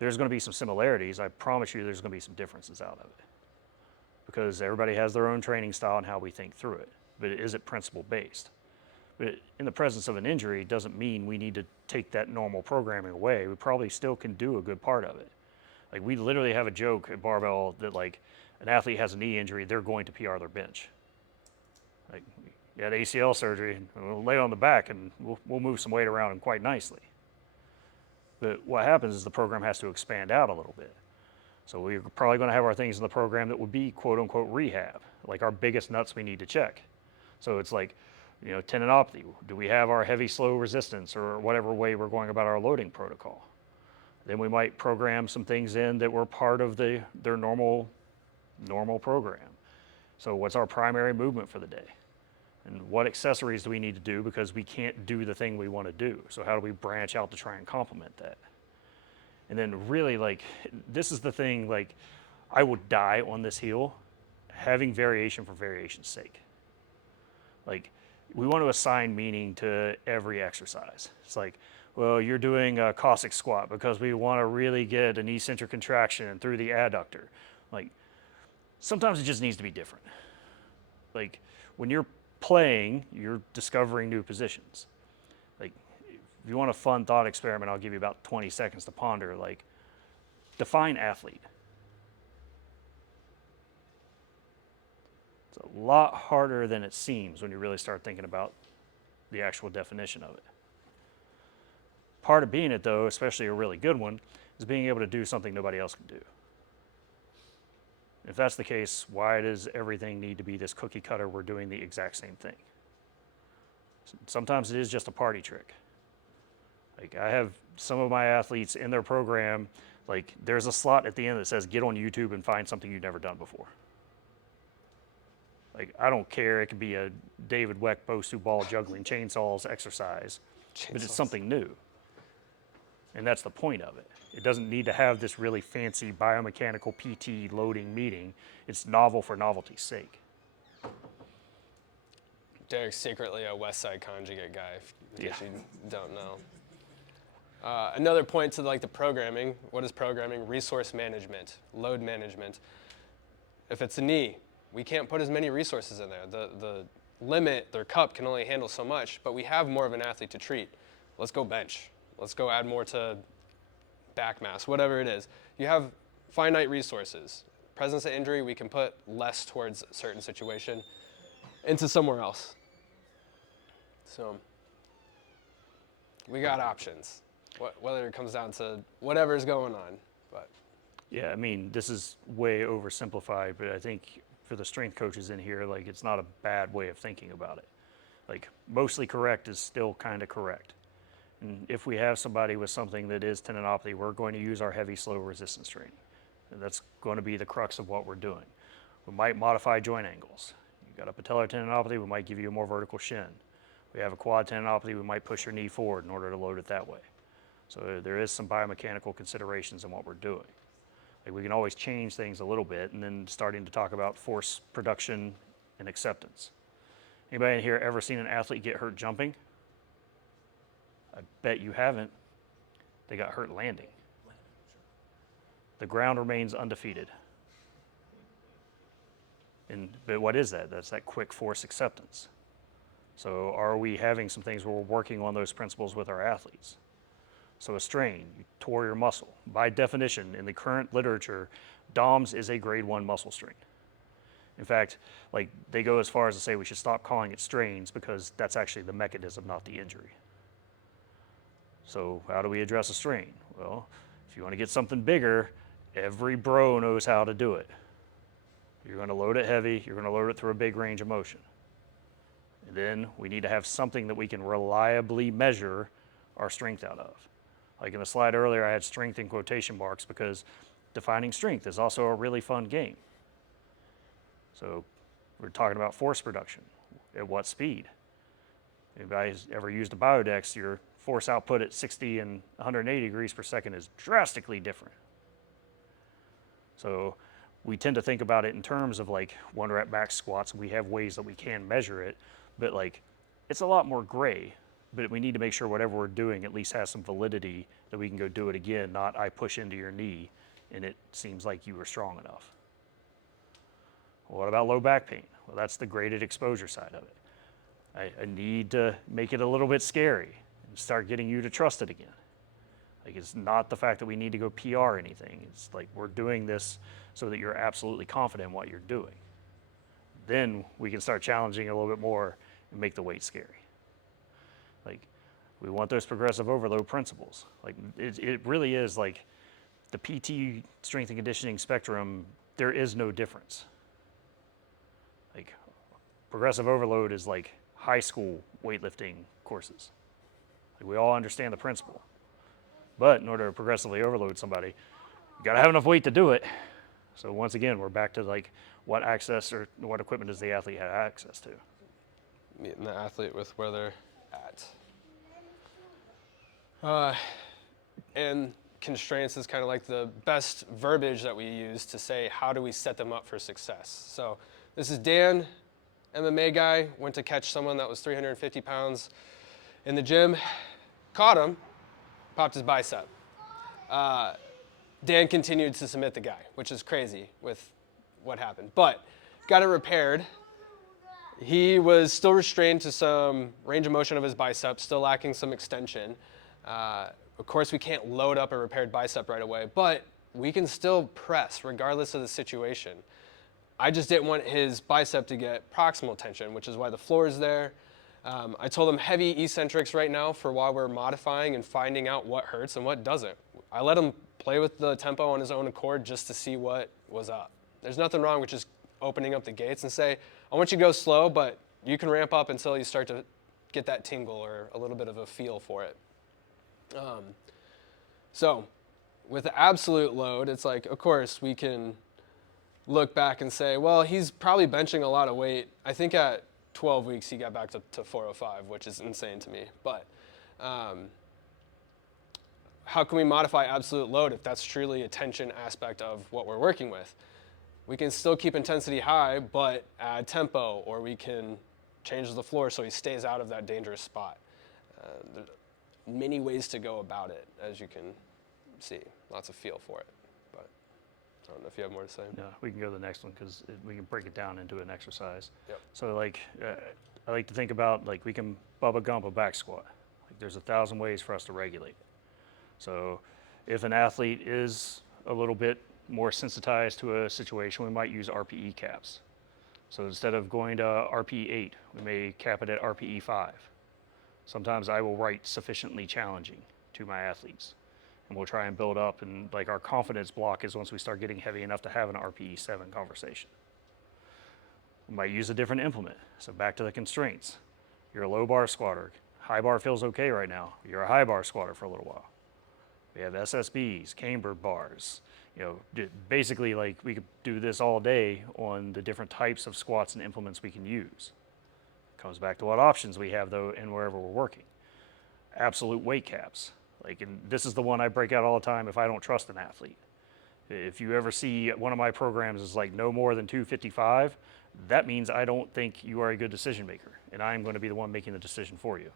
There's going to be some similarities. I promise you there's going to be some differences out of it, because everybody has their own training style and how we think through it. But is it principle-based? But in the presence of an injury doesn't mean we need to take that normal programming away. We probably still can do a good part of it. Like, we literally have a joke at Barbell that like, an athlete has a knee injury, they're going to PR their bench. Like, you had ACL surgery, we'll lay on the back and we'll move some weight around and quite nicely. But what happens is the program has to expand out a little bit. So we're probably going to have our things in the program that would be quote unquote rehab, like our biggest nuts we need to check. So it's like, you know, tendinopathy. Do we have our heavy, slow resistance, or whatever way we're going about our loading protocol? Then we might program some things in that were part of their normal program. So what's our primary movement for the day? And what accessories do we need to do because we can't do the thing we want to do? So how do we branch out to try and complement that? And then really, like, this is the thing, like, I would die on this hill having variation for variation's sake. Like, we want to assign meaning to every exercise. It's like, well, you're doing a Cossack squat because we want to really get an eccentric contraction through the adductor. Like, sometimes it just needs to be different. Like, when you're playing, you're discovering new positions. Like, if you want a fun thought experiment, I'll give you about 20 seconds to ponder. Like, define athlete. It's a lot harder than it seems when you really start thinking about the actual definition of it. Part of being it, though, especially a really good one, is being able to do something nobody else can do. If that's the case, why does everything need to be this cookie cutter, we're doing the exact same thing? Sometimes it is just a party trick. Like, I have some of my athletes in their program, like, there's a slot at the end that says get on YouTube and find something you've never done before. Like, I don't care, it could be a David Weck Bosu ball juggling chainsaws exercise, but it's something new. And that's the point of it. It doesn't need to have this really fancy biomechanical PT loading meeting. It's novel for novelty's sake. Derek's secretly a West Side Conjugate guy, in case you don't know. Another point to like the programming. What is programming? Resource management, load management. If it's a knee, we can't put as many resources in there. The limit, their cup can only handle so much, but we have more of an athlete to treat. Let's go bench. Let's go add more to back mass, whatever it is. You have finite resources. Presence of injury, we can put less towards a certain situation into somewhere else. So we got options, whether it comes down to whatever's going on. But Yeah, I mean, this is way oversimplified, but I think for the strength coaches in here, like, it's not a bad way of thinking about it. Like, mostly correct is still kind of correct. And if we have somebody with something that is tendinopathy, we're going to use our heavy, slow resistance training. And that's going to be the crux of what we're doing. We might modify joint angles. You got a patellar tendinopathy, we might give you a more vertical shin. We have a quad tendinopathy, we might push your knee forward in order to load it that way. So there is some biomechanical considerations in what we're doing. Like, we can always change things a little bit, and then starting to talk about force production and acceptance. Anybody in here ever seen an athlete get hurt jumping? I bet you haven't. They got hurt landing. The ground remains undefeated. But what is that? That's that quick force acceptance. So are we having some things where we're working on those principles with our athletes? So a strain, you tore your muscle. By definition, in the current literature, DOMS is a grade 1 muscle strain. In fact, like, they go as far as to say we should stop calling it strains because that's actually the mechanism, not the injury. So how do we address a strain? Well, if you want to get something bigger, every bro knows how to do it. You're going to load it heavy, you're going to load it through a big range of motion. And then we need to have something that we can reliably measure our strength out of. Like in the slide earlier, I had strength in quotation marks because defining strength is also a really fun game. So we're talking about force production. At what speed? If you guys ever used a Biodex, your force output at 60 and 180 degrees per second is drastically different. So we tend to think about it in terms of like 1 rep max squats. We have ways that we can measure it, but like, it's a lot more gray. But we need to make sure whatever we're doing at least has some validity that we can go do it again, not I push into your knee and it seems like you were strong enough. Well, what about low back pain? Well, that's the graded exposure side of it. I need to make it a little bit scary and start getting you to trust it again. Like, it's not the fact that we need to go PR anything. It's like we're doing this so that you're absolutely confident in what you're doing. Then we can start challenging it a little bit more and make the weight scary. Like, we want those progressive overload principles. Like, it really is like the PT strength and conditioning spectrum, there is no difference. Like, progressive overload is like high school weightlifting courses. Like, we all understand the principle. But in order to progressively overload somebody, you gotta have enough weight to do it. So once again, we're back to like what access or what equipment does the athlete have access to? meeting the athlete with where they're at. And constraints is kind of like the best verbiage that we use to say how do we set them up for success. So this is Dan, MMA guy, went to catch someone that was 350 pounds in the gym, caught him, popped his bicep. Dan continued to submit the guy, which is crazy with what happened, but got it repaired. He was still restrained to some range of motion of his bicep, still lacking some extension. Of course, we can't load up a repaired bicep right away, but we can still press regardless of the situation. I just didn't want his bicep to get proximal tension, which is why the floor is there. I told him heavy eccentrics right now for while we're modifying and finding out what hurts and what doesn't. I let him play with the tempo on his own accord just to see what was up. There's nothing wrong with just opening up the gates and say, I want you to go slow, but you can ramp up until you start to get that tingle or a little bit of a feel for it. So with the absolute load, it's like, of course, we can look back and say, well, he's probably benching a lot of weight. I think at 12 weeks, he got back to 405, which is insane to me. But how can we modify absolute load if that's truly a tension aspect of what we're working with? We can still keep intensity high, but add tempo, or we can change the floor so he stays out of that dangerous spot. There's many ways to go about it, as you can see. Lots of feel for it. But I don't know if you have more to say. No, we can go to the next one because we can break it down into an exercise. Yep. So like, I like to think about like we can Bubba Gump a back squat. Like there's 1,000 ways for us to regulate it. So if an athlete is a little bit more sensitized to a situation, we might use RPE caps. So instead of going to RPE 8, we may cap it at RPE 5. Sometimes I will write sufficiently challenging to my athletes, and we'll try and build up. And like our confidence block is once we start getting heavy enough to have an RPE 7 conversation. We might use a different implement. So back to the constraints. You're a low bar squatter. High bar feels okay right now. You're a high bar squatter for a little while. We have SSBs, cambered bars. You know, basically like we could do this all day on the different types of squats and implements we can use. Comes back to what options we have though and wherever we're working. Absolute weight caps. Like, and this is the one I break out all the time if I don't trust an athlete. If you ever see one of my programs is like no more than 255, that means I don't think you are a good decision maker, and I'm going to be the one making the decision for you.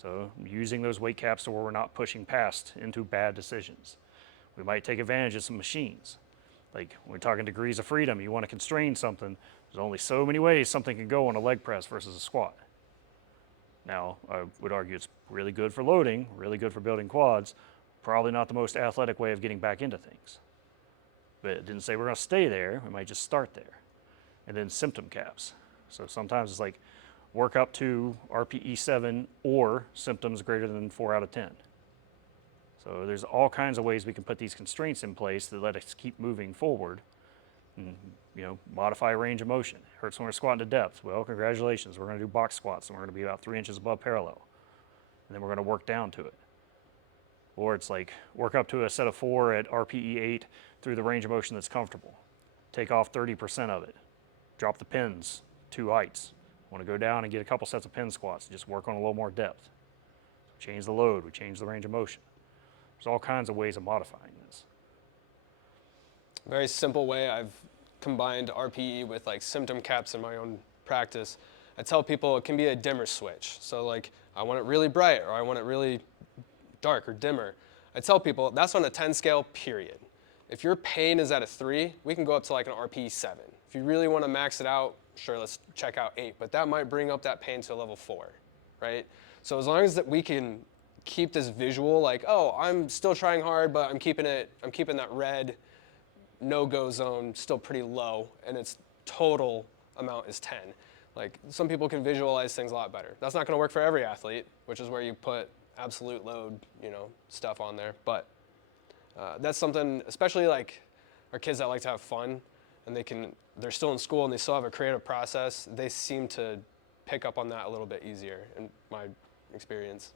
So using those weight caps to where we're not pushing past into bad decisions. We might take advantage of some machines. Like when we're talking degrees of freedom, you want to constrain something. There's only so many ways something can go on a leg press versus a squat. Now, I would argue it's really good for loading, really good for building quads, probably not the most athletic way of getting back into things. But it didn't say we're going to stay there. We might just start there. And then symptom caps. So sometimes it's like work up to RPE 7 or symptoms greater than 4 out of 10. So there's all kinds of ways we can put these constraints in place that let us keep moving forward and, you know, modify range of motion. Hurts when we're squatting to depth. Well, congratulations. We're going to do box squats and we're going to be about 3 inches above parallel. And then we're going to work down to it. Or it's like work up to a set of 4 at RPE 8 through the range of motion that's comfortable. Take off 30% of it. Drop the pins 2 heights. Want to go down and get a couple sets of pin squats. Just work on a little more depth. Change the load. We change the range of motion. There's all kinds of ways of modifying this. Very simple way I've combined RPE with like symptom caps in my own practice. I tell people it can be a dimmer switch. So like I want it really bright or I want it really dark or dimmer. I tell people that's on a 10 scale, period. If your pain is at a 3, we can go up to like an RPE 7. If you really want to max it out, sure, let's check out 8, but that might bring up that pain to a level 4, right? So as long as that we can keep this visual like, oh, I'm still trying hard, but I'm keeping that red no-go zone still pretty low, and its total amount is 10. Like some people can visualize things a lot better. That's not going to work for every athlete, which is where you put absolute load, you know, stuff on there. But that's something, especially like our kids that like to have fun, and they're still in school and they still have a creative process. They seem to pick up on that a little bit easier, in my experience.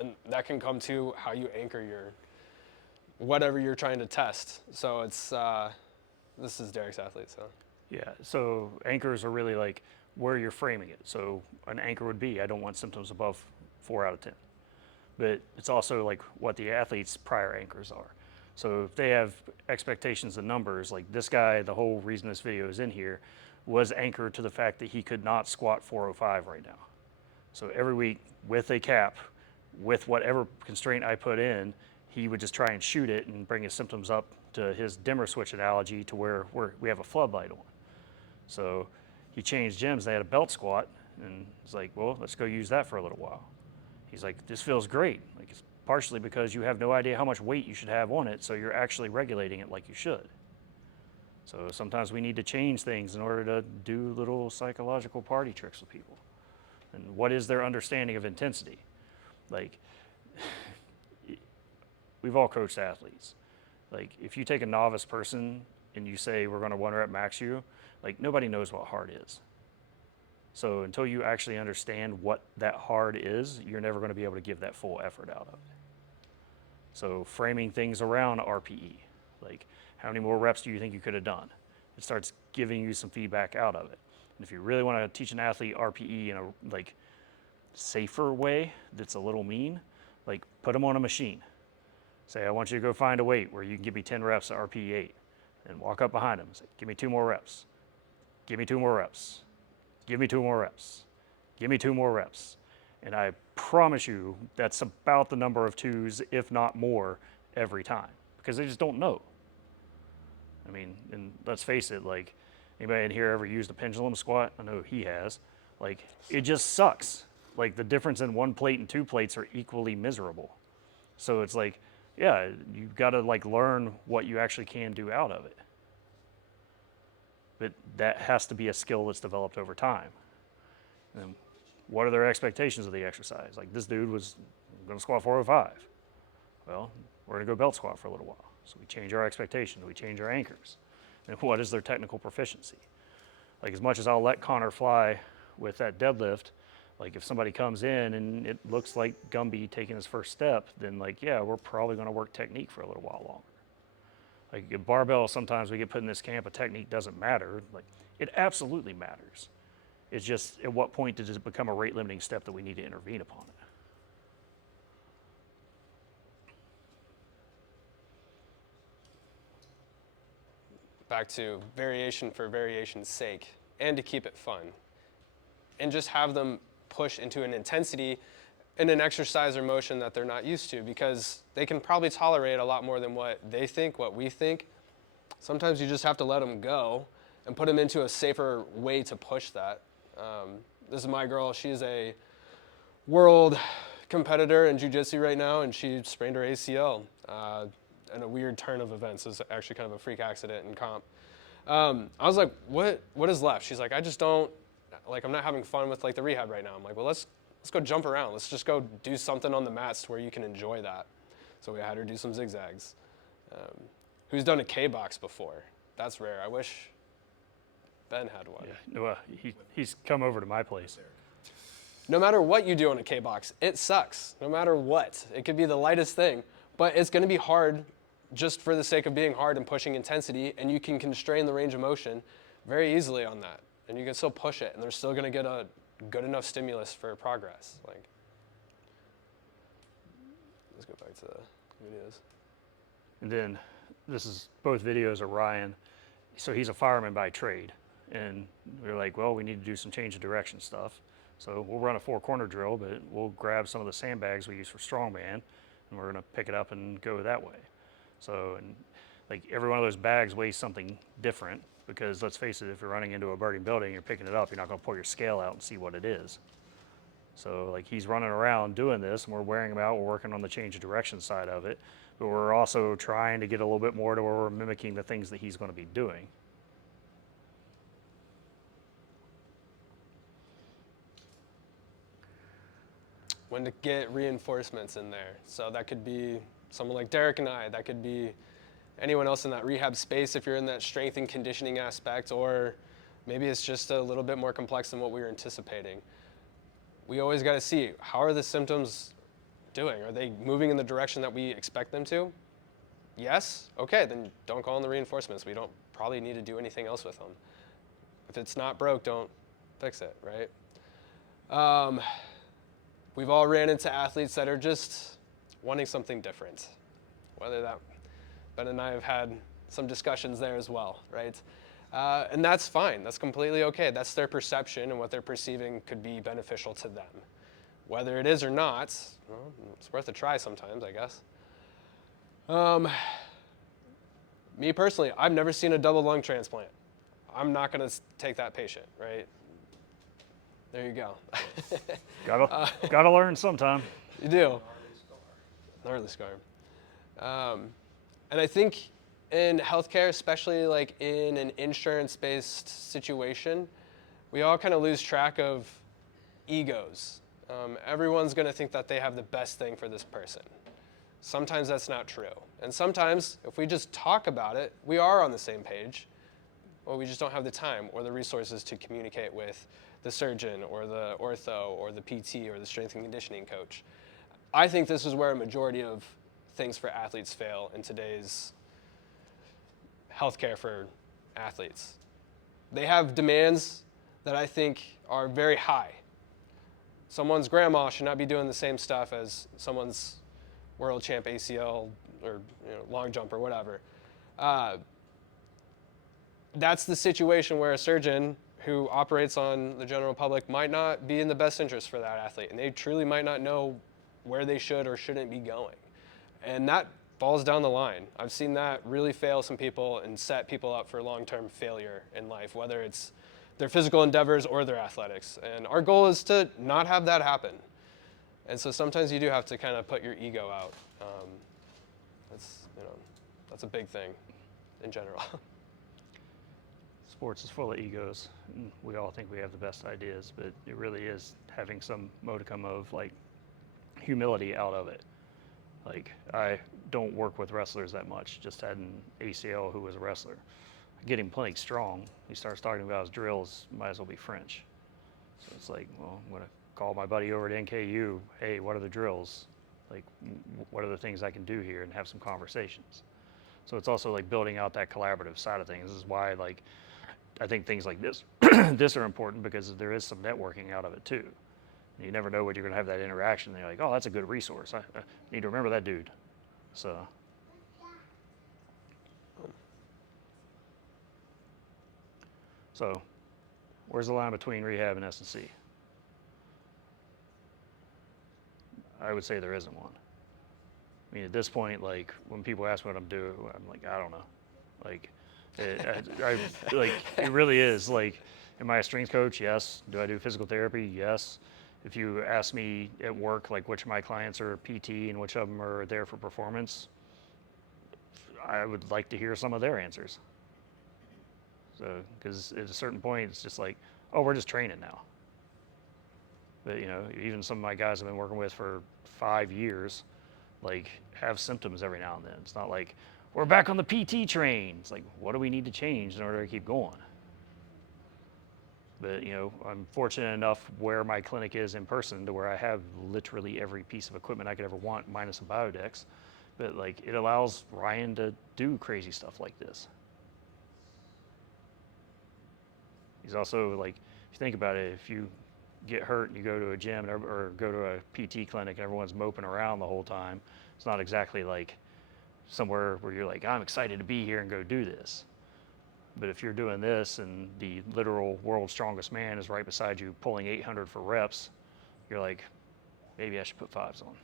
And that can come to how you anchor your whatever you're trying to test. So it's this is Derek's athlete, so. Yeah, so anchors are really like where you're framing it. So an anchor would be, I don't want symptoms above 4 out of 10. But it's also like what the athlete's prior anchors are. So if they have expectations and numbers, like this guy, the whole reason this video is in here, was anchored to the fact that he could not squat 405 right now. So every week with a cap, with whatever constraint I put in, he would just try and shoot it and bring his symptoms up to his dimmer switch analogy to where we have a floodlight on. So he changed gyms, they had a belt squat, and it's like, well, let's go use that for a little while. He's like, this feels great. Like, it's partially because you have no idea how much weight you should have on it, so you're actually regulating it like you should. So sometimes we need to change things in order to do little psychological party tricks with people. And what is their understanding of intensity? Like, we've all coached athletes. Like, if you take a novice person and you say, we're gonna 1 rep max you, like, nobody knows what hard is. So until you actually understand what that hard is, you're never gonna be able to give that full effort out of it. So framing things around RPE, like, how many more reps do you think you could have done? It starts giving you some feedback out of it. And if you really want to teach an athlete RPE in a like safer way that's a little mean, like put them on a machine. Say, I want you to go find a weight where you can give me 10 reps at RPE 8, and walk up behind them and say, give me 2 more reps. Give me 2 more reps. Give me 2 more reps. Give me 2 more reps. And I promise you that's about the number of 2s, if not more, every time, because they just don't know. I mean, and let's face it, like, anybody in here ever used a pendulum squat? I know he has. Like, it just sucks. Like, the difference in 1 plate and 2 plates are equally miserable. So it's like, yeah, you've got to like learn what you actually can do out of it. But that has to be a skill that's developed over time. And what are their expectations of the exercise? Like, this dude was going to squat 405. Well, we're going to go belt squat for a little while. So we change our expectations, we change our anchors. And what is their technical proficiency? Like, as much as I'll let Connor fly with that deadlift, like if somebody comes in and it looks like Gumby taking his first step, then like, yeah, we're probably going to work technique for a little while longer. Like a barbell, sometimes we get put in this camp, a technique doesn't matter. Like, it absolutely matters. It's just at what point does it become a rate limiting step that we need to intervene upon it? Back to variation for variation's sake, and to keep it fun. And just have them push into an intensity in an exercise or motion that they're not used to, because they can probably tolerate a lot more than what they think, what we think. Sometimes you just have to let them go and put them into a safer way to push that. This is my girl. She's a world competitor in jiu-jitsu right now, and she sprained her ACL in a weird turn of events. It was actually kind of a freak accident in comp. I was like, what is left? She's like, I just don't, like, I'm not having fun with like the rehab right now. I'm like, well, let's go jump around. Let's just go do something on the mats where you can enjoy that. So we had her do some zigzags. Who's done a K-box before? That's rare. I wish Ben had one. Yeah, no, he's come over to my place. No matter what you do on a K-box, it sucks. No matter what. It could be the lightest thing, but it's going to be hard just for the sake of being hard and pushing intensity, and you can constrain the range of motion very easily on that. And you can still push it, and they're still going to get a good enough stimulus for progress. Like, let's go back to the videos. And then this is, both videos are Ryan. So he's a fireman by trade. And we were like, well, we need to do some change of direction stuff. So we'll run a 4-corner drill, but we'll grab some of the sandbags we use for strongman, and we're going to pick it up and go that way. So, and like every one of those bags weighs something different, because let's face it, if you're running into a burning building, you're picking it up, you're not going to pull your scale out and see what it is. So like he's running around doing this, and we're wearing him out, we're working on the change of direction side of it, but we're also trying to get a little bit more to where we're mimicking the things that he's going to be doing. When to get reinforcements in there. So that could be someone like Derek and I, that could be anyone else in that rehab space if you're in that strength and conditioning aspect, or maybe it's just a little bit more complex than what we were anticipating. We always got to see, how are the symptoms doing? Are they moving in the direction that we expect them to? Yes? Okay, then don't call in the reinforcements. We don't probably need to do anything else with them. If it's not broke, don't fix it, right? We've all ran into athletes that are just wanting something different. Whether that, Ben and I have had some discussions there as well, right? And that's fine. That's completely okay. That's their perception, and what they're perceiving could be beneficial to them. Whether it is or not, well, it's worth a try sometimes, I guess. Me personally, I've never seen a double lung transplant. I'm not going to take that patient, right? There you go. Gotta learn sometime. You do. Gnarly scar. And I think in healthcare, especially like in an insurance-based situation, we all kind of lose track of egos. Everyone's going to think that they have the best thing for this person. Sometimes that's not true. And sometimes, if we just talk about it, we are on the same page. Well, we just don't have the time or the resources to communicate with the surgeon or the ortho or the PT or the strength and conditioning coach. I think this is where a majority of things for athletes fail in today's healthcare for athletes. They have demands that I think are very high. Someone's grandma should not be doing the same stuff as someone's world champ ACL or long jump or whatever. That's the situation where a surgeon who operates on the general public might not be in the best interest for that athlete, and they truly might not know where they should or shouldn't be going. And that falls down the line. I've seen that really fail some people and set people up for long-term failure in life, whether it's their physical endeavors or their athletics. And our goal is to not have that happen. And so sometimes you do have to kind of put your ego out. That's a big thing in general. Sports is full of egos. And we all think we have the best ideas, but it really is having some modicum of like humility out of it. Like, I don't work with wrestlers that much. Just had an ACL who was a wrestler. I get him plenty strong. He starts talking about his drills, might as well be French. So it's like, well, I'm gonna call my buddy over at NKU. Hey, what are the drills? Like, what are the things I can do here, and have some conversations. So it's also like building out that collaborative side of things. This is why, like, I think things like this, this are important, because there is some networking out of it too. You never know when you're going to have that interaction. And you're like, oh, that's a good resource. I need to remember that dude. So where's the line between rehab and S&C? I would say there isn't one. I mean, at this point, like, when people ask what I'm doing, I'm like, I don't know. Like, it really is. Like, am I a strength coach? Yes. Do I do physical therapy? Yes. If you ask me at work, like, which of my clients are PT and which of them are there for performance, I would like to hear some of their answers. So, because at a certain point, it's just like, oh, we're just training now. But, even some of my guys I've been working with for 5 years, like, have symptoms every now and then. It's not like, we're back on the PT train. It's like, what do we need to change in order to keep going? But, I'm fortunate enough where my clinic is in person to where I have literally every piece of equipment I could ever want, minus a Biodex. But, like, it allows Ryan to do crazy stuff like this. He's also, like, if you think about it, if you get hurt and you go to a gym or go to a PT clinic and everyone's moping around the whole time, it's not exactly like somewhere where you're like, I'm excited to be here and go do this. But if you're doing this and the literal world's strongest man is right beside you pulling 800 for reps, you're like, maybe I should put 5s on.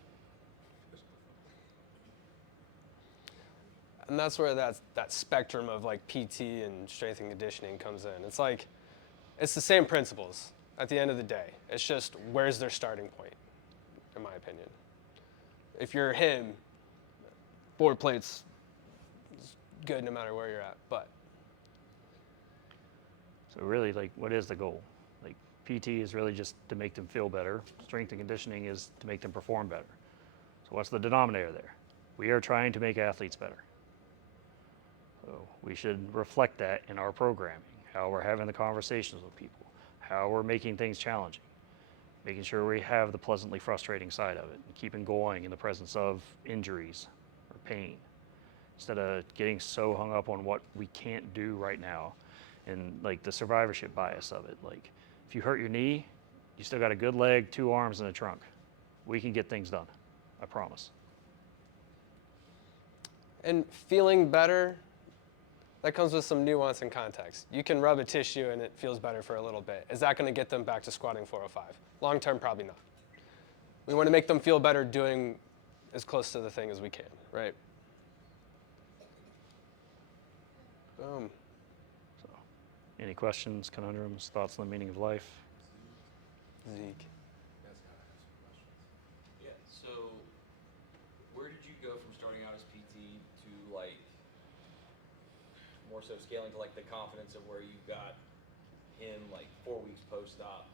And that's where that spectrum of like PT and strength and conditioning comes in. It's like, it's the same principles at the end of the day. It's just, where's their starting point, in my opinion. If you're him, 4 plates is good no matter where you're at, but. So really, like, what is the goal? Like, PT is really just to make them feel better. Strength and conditioning is to make them perform better. So what's the denominator there? We are trying to make athletes better. So we should reflect that in our programming, how we're having the conversations with people, how we're making things challenging, making sure we have the pleasantly frustrating side of it, and keeping going in the presence of injuries or pain, instead of getting so hung up on what we can't do right now. And like the survivorship bias of it, like, If you hurt your knee, you still got a good leg, 2 arms, and a trunk. We can get things done. I promise. And feeling better, that comes with some nuance and context. You can rub a tissue and it feels better for a little bit. Is that going to get them back to squatting 405? Long term, probably not. We want to make them feel better doing as close to the thing as we can, right? Boom. So, any questions, conundrums, thoughts on the meaning of life? Zeke. Yeah, so where did you go from starting out as PT to like more so scaling to like the confidence of where you got him like 4 weeks post-op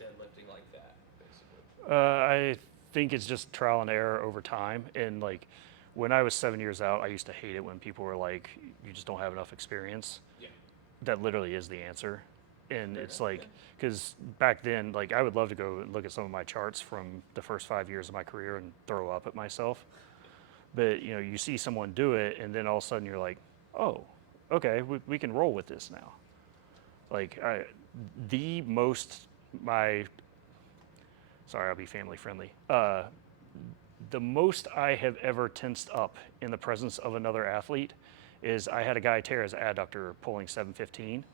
deadlifting like that, basically? I think it's just trial and error over time. And like when I was 7 years out, I used to hate it when people were like, you just don't have enough experience. Yeah. That literally is the answer. And Fair it's enough, like, yeah. because back then, like I would love to go and look at some of my charts from the first 5 years of my career and throw up at myself. But you know, you see someone do it, and then all of a sudden you're like, oh, okay, we can roll with this now. Like the most, sorry, I'll be family friendly. The most I have ever tensed up in the presence of another athlete is I had a guy tear his adductor pulling 715,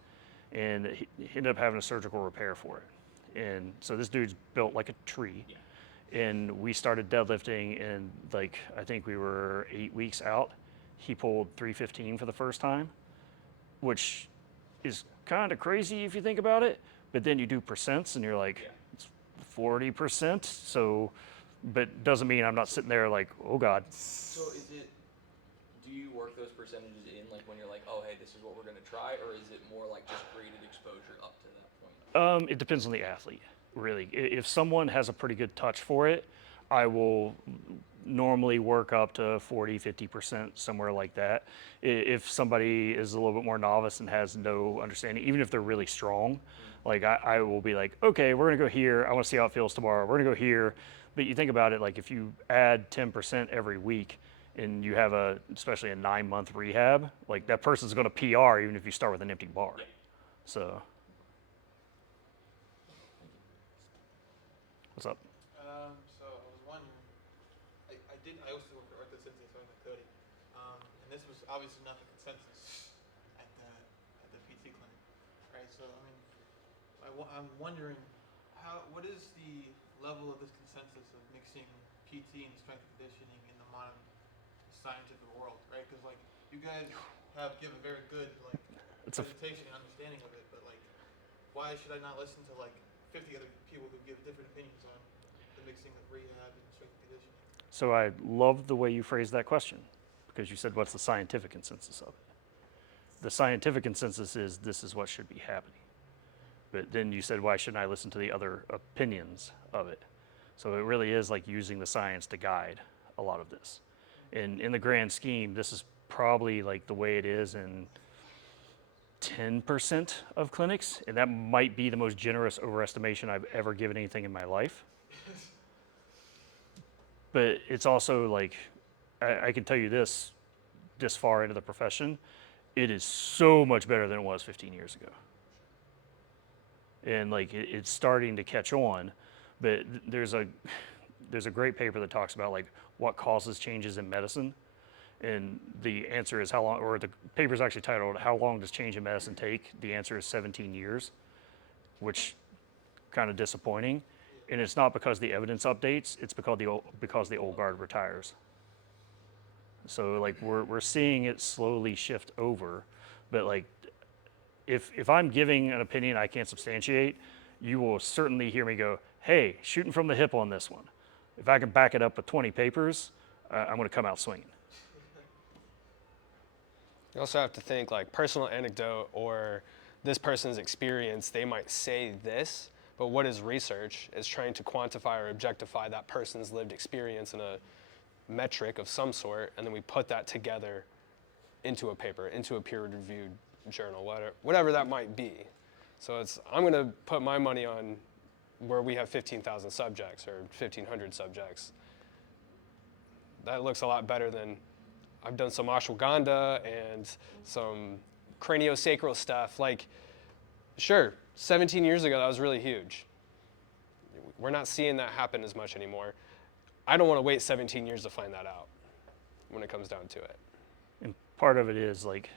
and he ended up having a surgical repair for it. And so this dude's built like a tree. Yeah. And we started deadlifting, and like I think we were 8 weeks out. He pulled 315 for the first time, which is kind of crazy if you think about it. But then you do percents, and you're like, Yeah. it's 40%. So, but doesn't mean I'm not sitting there like, oh God. So do you work those percentages in like when you're like, oh, hey, this is what we're going to try, or is it more like just graded exposure up to that point? It depends on the athlete, really. If someone has a pretty good touch for it, I will normally work up to 40, 50%, somewhere like that. If somebody is a little bit more novice and has no understanding, even if they're really strong, like I will be like, okay, we're gonna go here. I wanna see how it feels tomorrow. We're gonna go here. But you think about it, like if you add 10% every week and you have especially a 9-month rehab, like that person's gonna PR even if you start with an empty bar. Yeah. So. What's up? So I was wondering, I used to work for Ortho Sensei, so I met Cody. And this was obviously not the consensus at the PT clinic, right? So I mean, I'm wondering what is the level of this consensus of mixing PT and strength and conditioning in the modern scientific world, right? Because like you guys have given very good like presentation and understanding of it, but like, why should I not listen to like 50 other people who give different opinions on the mixing of rehab and strength and conditioning? So I love the way you phrased that question, because you said, what's the scientific consensus of it? The scientific consensus is this is what should be happening. But then you said, why shouldn't I listen to the other opinions of it? So it really is like using the science to guide a lot of this. And in the grand scheme, this is probably like the way it is in 10% of clinics, and that might be the most generous overestimation I've ever given anything in my life. But it's also like, I can tell you this far into the profession, it is so much better than it was 15 years ago. And like it's starting to catch on, but there's a great paper that talks about like what causes changes in medicine. And the answer is how long, or the paper is actually titled, How Long Does Change in Medicine Take? The answer is 17 years, which kind of disappointing. And it's not because the evidence updates, it's because the old guard retires. So like we're seeing it slowly shift over, but like if I'm giving an opinion I can't substantiate, you will certainly hear me go, hey, shooting from the hip on this one. If I can back it up with 20 papers, I'm going to come out swinging. You also have to think like personal anecdote or this person's experience, they might say this, but what is research is trying to quantify or objectify that person's lived experience in a metric of some sort, and then we put that together into a paper, into a peer-reviewed journal, whatever that might be. So I'm going to put my money on where we have 15,000 subjects or 1,500 subjects. That looks a lot better than I've done some ashwagandha and some craniosacral stuff. Like, Sure, 17 years ago, that was really huge. We're not seeing that happen as much anymore. I don't want to wait 17 years to find that out when it comes down to it. And part of it is like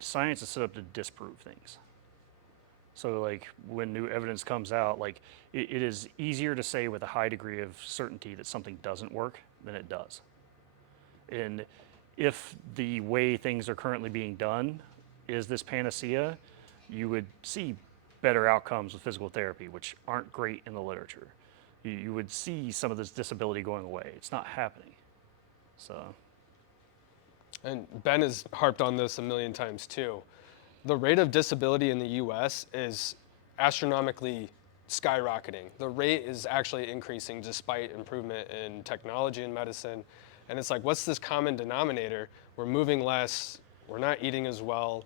science is set up to disprove things. So like when new evidence comes out, like it is easier to say with a high degree of certainty that something doesn't work than it does. And if the way things are currently being done is this panacea, you would see better outcomes with physical therapy, which aren't great in the literature. You would see some of this disability going away. It's not happening. So, And Ben has harped on this a million times too. The rate of disability in the US is astronomically skyrocketing. The rate is actually increasing despite improvement in technology and medicine. And it's like, what's this common denominator? We're moving less, we're not eating as well.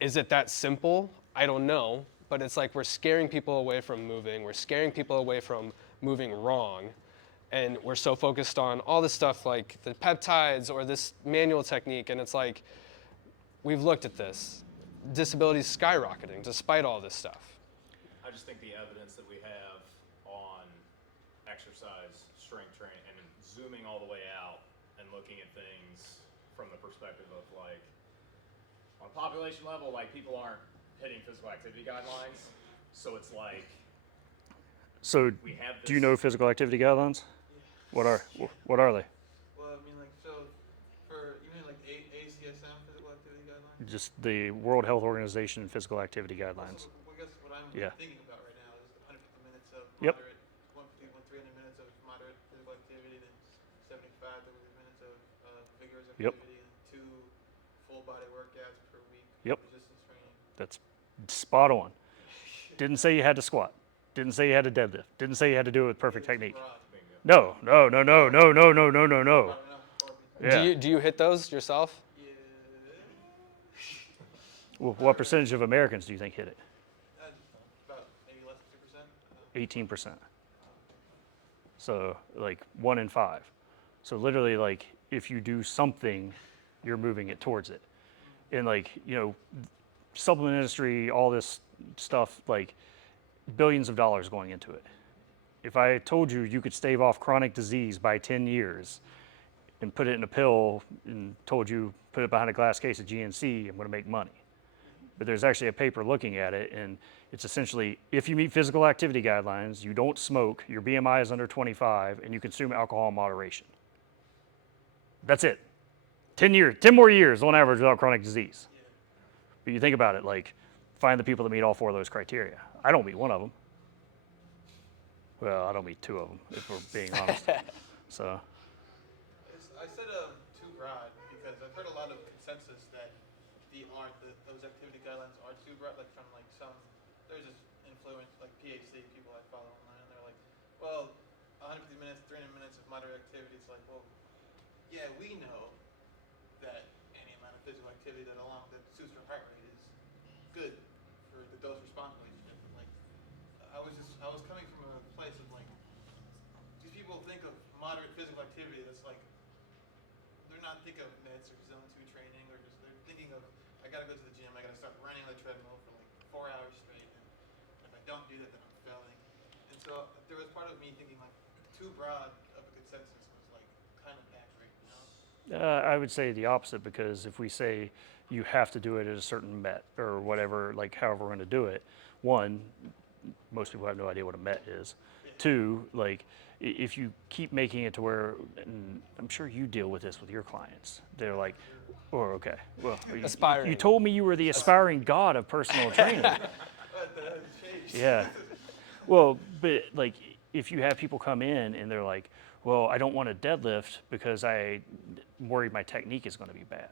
Is it that simple? I don't know. But it's like we're scaring people away from moving, we're scaring people away from moving wrong. And we're so focused on all this stuff like the peptides or this manual technique, and it's like, we've looked at this. Disability is skyrocketing despite all this stuff. I just think the evidence that we have on exercise, strength training, and zooming all the way out and looking at things from the perspective of like, on a population level, like people aren't hitting physical activity guidelines. So it's like, so we have do you this- know physical activity guidelines? What are they? Well, I mean, like, so for, you mean like ACSM, physical activity guidelines? Just the World Health Organization physical activity guidelines. Well, I guess what I'm Yeah. thinking about right now is 150 minutes of Yep. moderate, 300 minutes of moderate physical activity, then 75 to 30 minutes of vigorous Yep. activity, and 2 full body workouts per week. Yep. Resistance training. That's spot on. Didn't say you had to squat. Didn't say you had to deadlift. Didn't say you had to do it with perfect technique. Broad. No, no, no, no, no, no, no, no, no, no. Broad enough for me. Yeah. Do you hit those yourself? Yeah. Well, what percentage of Americans do you think hit it? About maybe less than 2%. 18%. So like 1 in 5. So literally like if you do something, you're moving it towards it. And like, you know, supplement industry, all this stuff, like billions of dollars going into it. If I told you you could stave off chronic disease by 10 years and put it in a pill and told you put it behind a glass case of GNC, I'm going to make money. But there's actually a paper looking at it, and it's essentially if you meet physical activity guidelines, you don't smoke, your BMI is under 25, and you consume alcohol in moderation. That's it. 10 more years on average without chronic disease. But you think about it, like find the people that meet all 4 of those criteria. I don't meet one of them. Well, I don't meet 2 of them, if we're being honest. So, I said too broad because I've heard a lot of consensus that those activity guidelines are too broad. Like from like some, there's this influence like PhD people I follow online, and they're like, well, 150 minutes, 300 minutes of moderate activity. It's like, well, yeah, we know that any amount of physical activity that suits your heart rate is good for the dose response relationship. Like, I was coming from a place of like, these people think of moderate physical activity that's like, they're not thinking of meds or zone 2 training, or just they're thinking of, I gotta go to the gym, I gotta start running on the treadmill for like 4 hours straight, and if I don't do that, then I'm failing. And so there was part of me thinking like, too broad of a consensus was like kind of accurate, you know? I would say the opposite, because if we say you have to do it at a certain MET or whatever, like however we're going to do it, one, most people have no idea what a MET is. 2, like if you keep making it to where, and I'm sure you deal with this with your clients, they're like, or okay, well, Aspiring. you told me you were the aspiring god of personal training. Yeah. Well, but like if you have people come in and they're like, well, I don't want to deadlift because I'm worried my technique is going to be bad.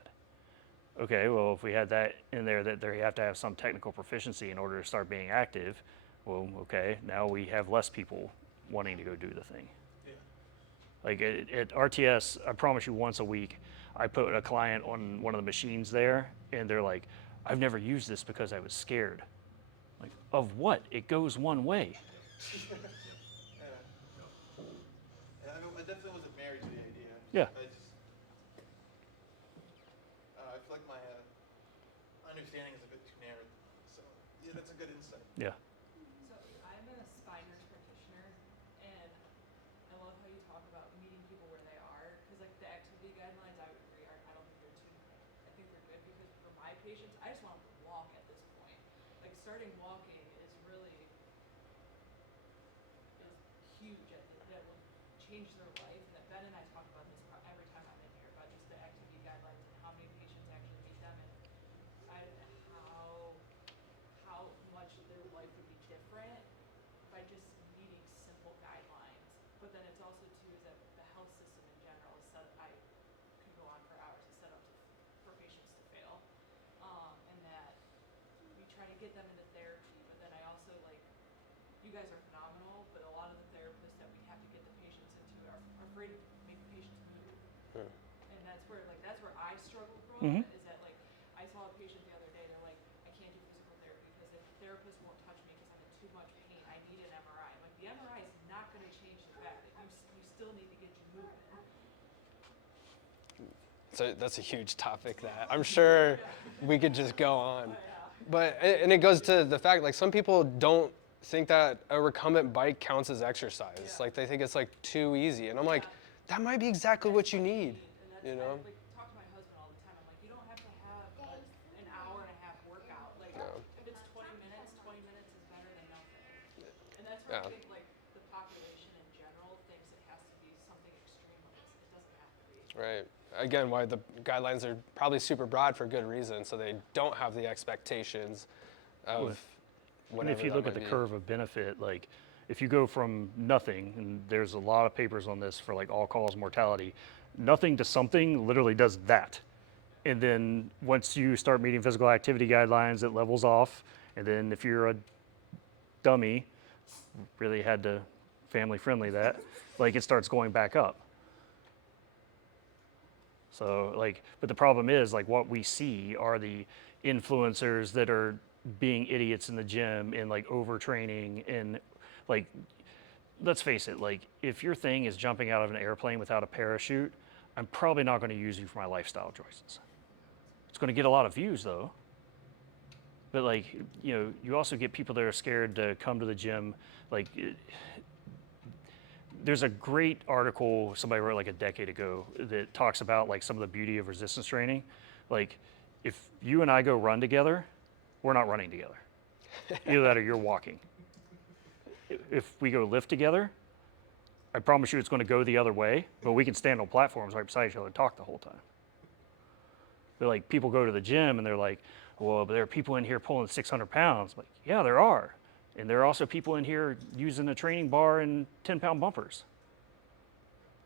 Okay, well, if we had that in there that they have to have some technical proficiency in order to start being active, well, okay, now we have less people wanting to go do the thing. Yeah. Like at RTS, I promise you once a week, I put a client on one of the machines there, and they're like, I've never used this because I was scared. Like, of what? It goes one way. Yeah. I definitely wasn't married to the idea. Yeah. I feel like my understanding is a bit too narrow. Yeah, that's a good insight. Yeah. So I'm a spine nurse practitioner, and I love how you talk about meeting people where they are, because like the activity guidelines, I would agree, I don't think they're too. I think they're good because for my patients, I just want them to walk at this point. Like starting walking is really is huge. That will change their life. And that Ben and I talk about this every time I'm in here about just the activity guidelines and how many patients actually meet them and how much their life would be different by just meeting simple guidelines. But then it's also too is that the health system in general is set. I could go on for hours. Is set up for patients to fail, and that we try to get them into therapy. But then I also like you guys are phenomenal, but a lot of the therapists that we have to get the patients into are afraid to make the patients move. And that's where I struggled from is that like I saw a patient the other day, they're like, I can't do physical therapy because the therapist won't touch me because I'm in too much pain. I need an MRI. I'm like, the MRI is not going to change the fact that you still need to get you moving. So that's a huge topic that I'm sure we could just go on. Yeah. But and it goes to the fact like some people don't think that a recumbent bike counts as exercise. Yeah. Like they think it's like too easy. And I'm like, Yeah. that might be exactly what you need. And that's You know? I like talk to my husband all the time. I'm like, you don't have to have an hour and a half workout. Like if it's 20 minutes is better than nothing. And that's where I think like the population in general thinks it has to be something extreme. Like it doesn't have to be. Right. Again, why the guidelines are probably super broad for good reason, so they don't have the expectations of And whatever. if you that look at might the be. curve of benefit, like if you go from nothing, and there's a lot of papers on this for like all cause mortality, nothing to something literally does that. And then once you start meeting physical activity guidelines, it levels off. And then if you're a dummy, really had to family friendly that, like it starts going back up. So like, but the problem is like what we see are the influencers that are being idiots in the gym and like overtraining and like, let's face it, like if your thing is jumping out of an airplane without a parachute, I'm probably not going to use you for my lifestyle choices. It's going to get a lot of views though. But like, you know, you also get people that are scared to come to the gym. Like, there's a great article somebody wrote like a decade ago that talks about like some of the beauty of resistance training. Like, if you and I go run together, we're not running together. Either that or you're walking. If we go lift together, I promise you it's going to go the other way, but we can stand on platforms right beside each other and talk the whole time. But like people go to the gym and they're like, well, but there are people in here pulling 600 pounds. Like, yeah, there are. And there are also people in here using a training bar and 10-pound bumpers.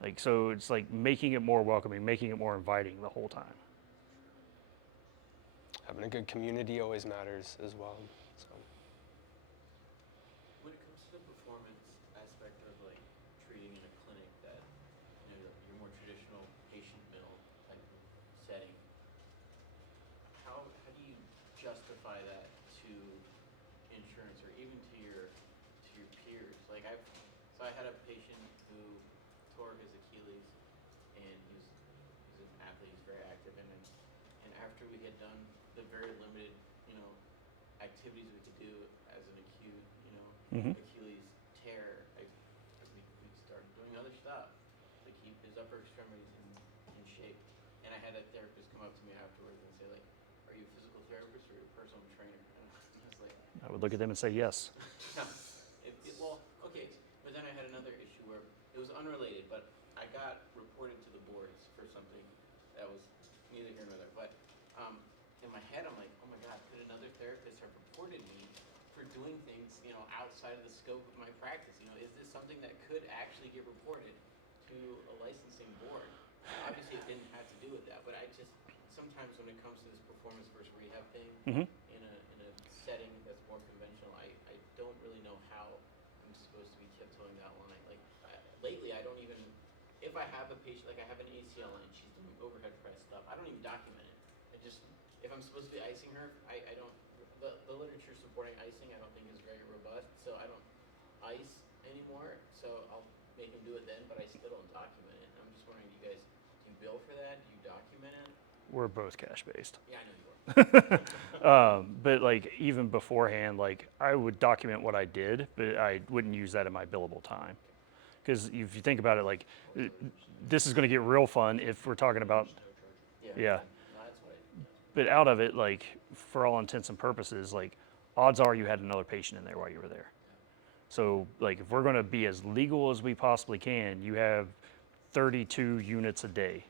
Like, so it's like making it more welcoming, making it more inviting the whole time. Having a good community always matters as well. So. When it comes to the performance aspect of like treating in a clinic that, you know, your more traditional patient mill type of setting, how do you justify that to insurance or even to your peers? Like I had a patient who tore his Achilles, and he's an athlete, he's very active, and after we had done the very limited, you know, activities we could do as an acute, you know, Achilles tear, we started doing other stuff to keep his upper extremities in shape. And I had a therapist come up to me afterwards and say like, are you a physical therapist or a personal trainer? And I was like, I would look at them and say yes. no. Well, okay, but then I had another issue where it was unrelated, but I got reported to the boards for something that was neither here nor there. But in my head, I'm like, oh my God, could another therapist have reported me for doing things, you know, outside of the scope of my practice? You know, is this something that could actually get reported to a licensing board? Obviously, it didn't have to do with that, but I just sometimes when it comes to this performance versus rehab thing, in a setting that's more conventional, I don't really know how I'm supposed to be tiptoeing that line. Like lately, I don't even, if I have a patient, like I have an ACL and she's doing overhead press stuff, I don't even document it. I just, if I'm supposed to be icing her, I don't, the literature supporting icing I don't think is very robust, so I don't ice anymore, so I'll make him do it then, but I still don't document it. I'm just wondering, do you guys, do you bill for that? Do you document it? We're both cash based. Yeah, I know you are. But like even beforehand, like I would document what I did, but I wouldn't use that in my billable time. Because if you think about it, like this is going to get real fun if we're talking about, yeah. No, that's what But out of it, like for all intents and purposes, like odds are you had another patient in there while you were there. So like if we're going to be as legal as we possibly can, you have 32 units a day.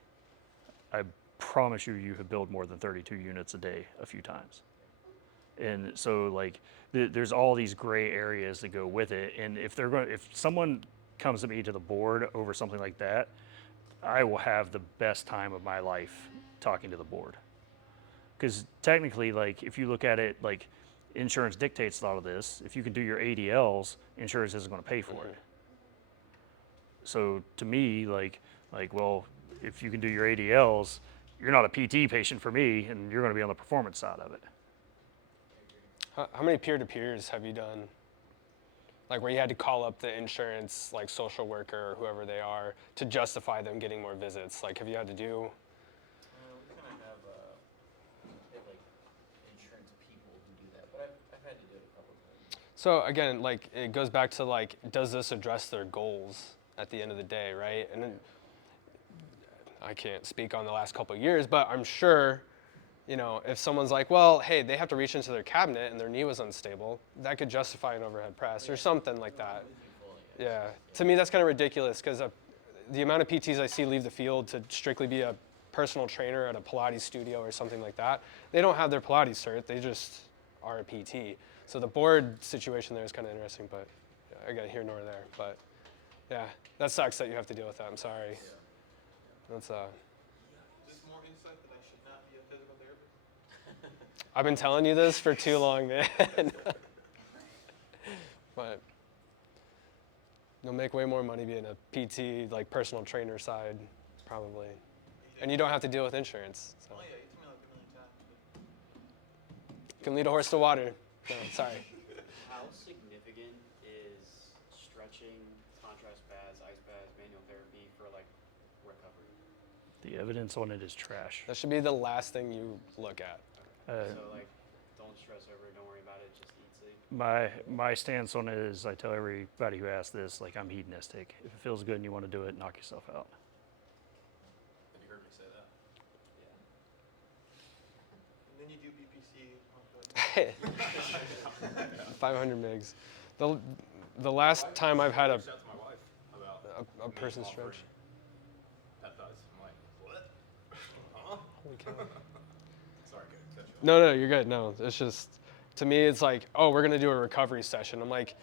I promise you, you have billed more than 32 units a day a few times. And so like there's all these gray areas that go with it. And if someone comes to me to the board over something like that, I will have the best time of my life talking to the board. Because technically, like if you look at it, like insurance dictates a lot of this. If you can do your ADLs, insurance isn't going to pay for it. So to me, like well, if you can do your ADLs, you're not a PT patient for me, and you're going to be on the performance side of it. How many peer-to-peers have you done? Like where you had to call up the insurance, like social worker or whoever they are, to justify them getting more visits. Like have you had to do? We kind of have like insurance people who do that, but I've had to do it a couple times. So again, like it goes back to like, does this address their goals at the end of the day, right? And then I can't speak on the last couple of years, but I'm sure, you know, if someone's like, well, hey, they have to reach into their cabinet and their knee was unstable, that could justify an overhead press or something like that. Yeah. To me, that's kind of ridiculous because the amount of PTs I see leave the field to strictly be a personal trainer at a Pilates studio or something like that, they don't have their Pilates cert. They just are a PT. So the board situation there is kind of interesting, but yeah, I got here nor there. But yeah, that sucks that you have to deal with that. I'm sorry. That's Just more insight that I should not be a physical therapist. I've been telling you this for too long, man. But you'll make way more money being a PT, like personal trainer side, probably. And you don't have to deal with insurance. So. Oh yeah, you told me like a million times. You can lead a horse to water. No, sorry. How significant is stretching, contrast pads, ice pads, manual therapy for like recovery? The evidence on it is trash. That should be the last thing you look at. So like, don't stress over it, don't worry about it, just eat, sleep. My stance on it is I tell everybody who asks this, like I'm hedonistic. If it feels good and you want to do it, knock yourself out. Have you heard me say that? And then you do BPC. Oh, good. 500 migs. The last time I've had Reached out to my wife about a me person offering stretch. peptides. I'm like, what? Huh? Holy cow. Sorry, good. Catch you off. No, you're good. No, it's just, to me, it's like, oh, we're going to do a recovery session. I'm like,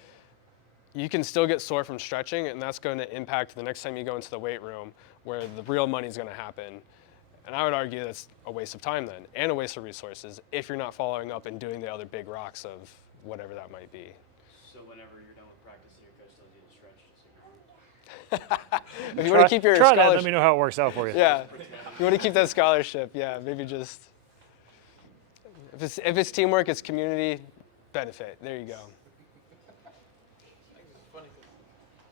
you can still get sore from stretching, and that's going to impact the next time you go into the weight room where the real money is going to happen. And I would argue that's a waste of time then, and a waste of resources if you're not following up and doing the other big rocks of whatever that might be. So whenever you're done with practicing, your coach tells you to stretch. So If you want to keep your try that. Let scholarship, me know how it works out for you. yeah, you want to keep that scholarship, yeah, maybe just, if it's teamwork, it's community benefit. There you go. It's funny because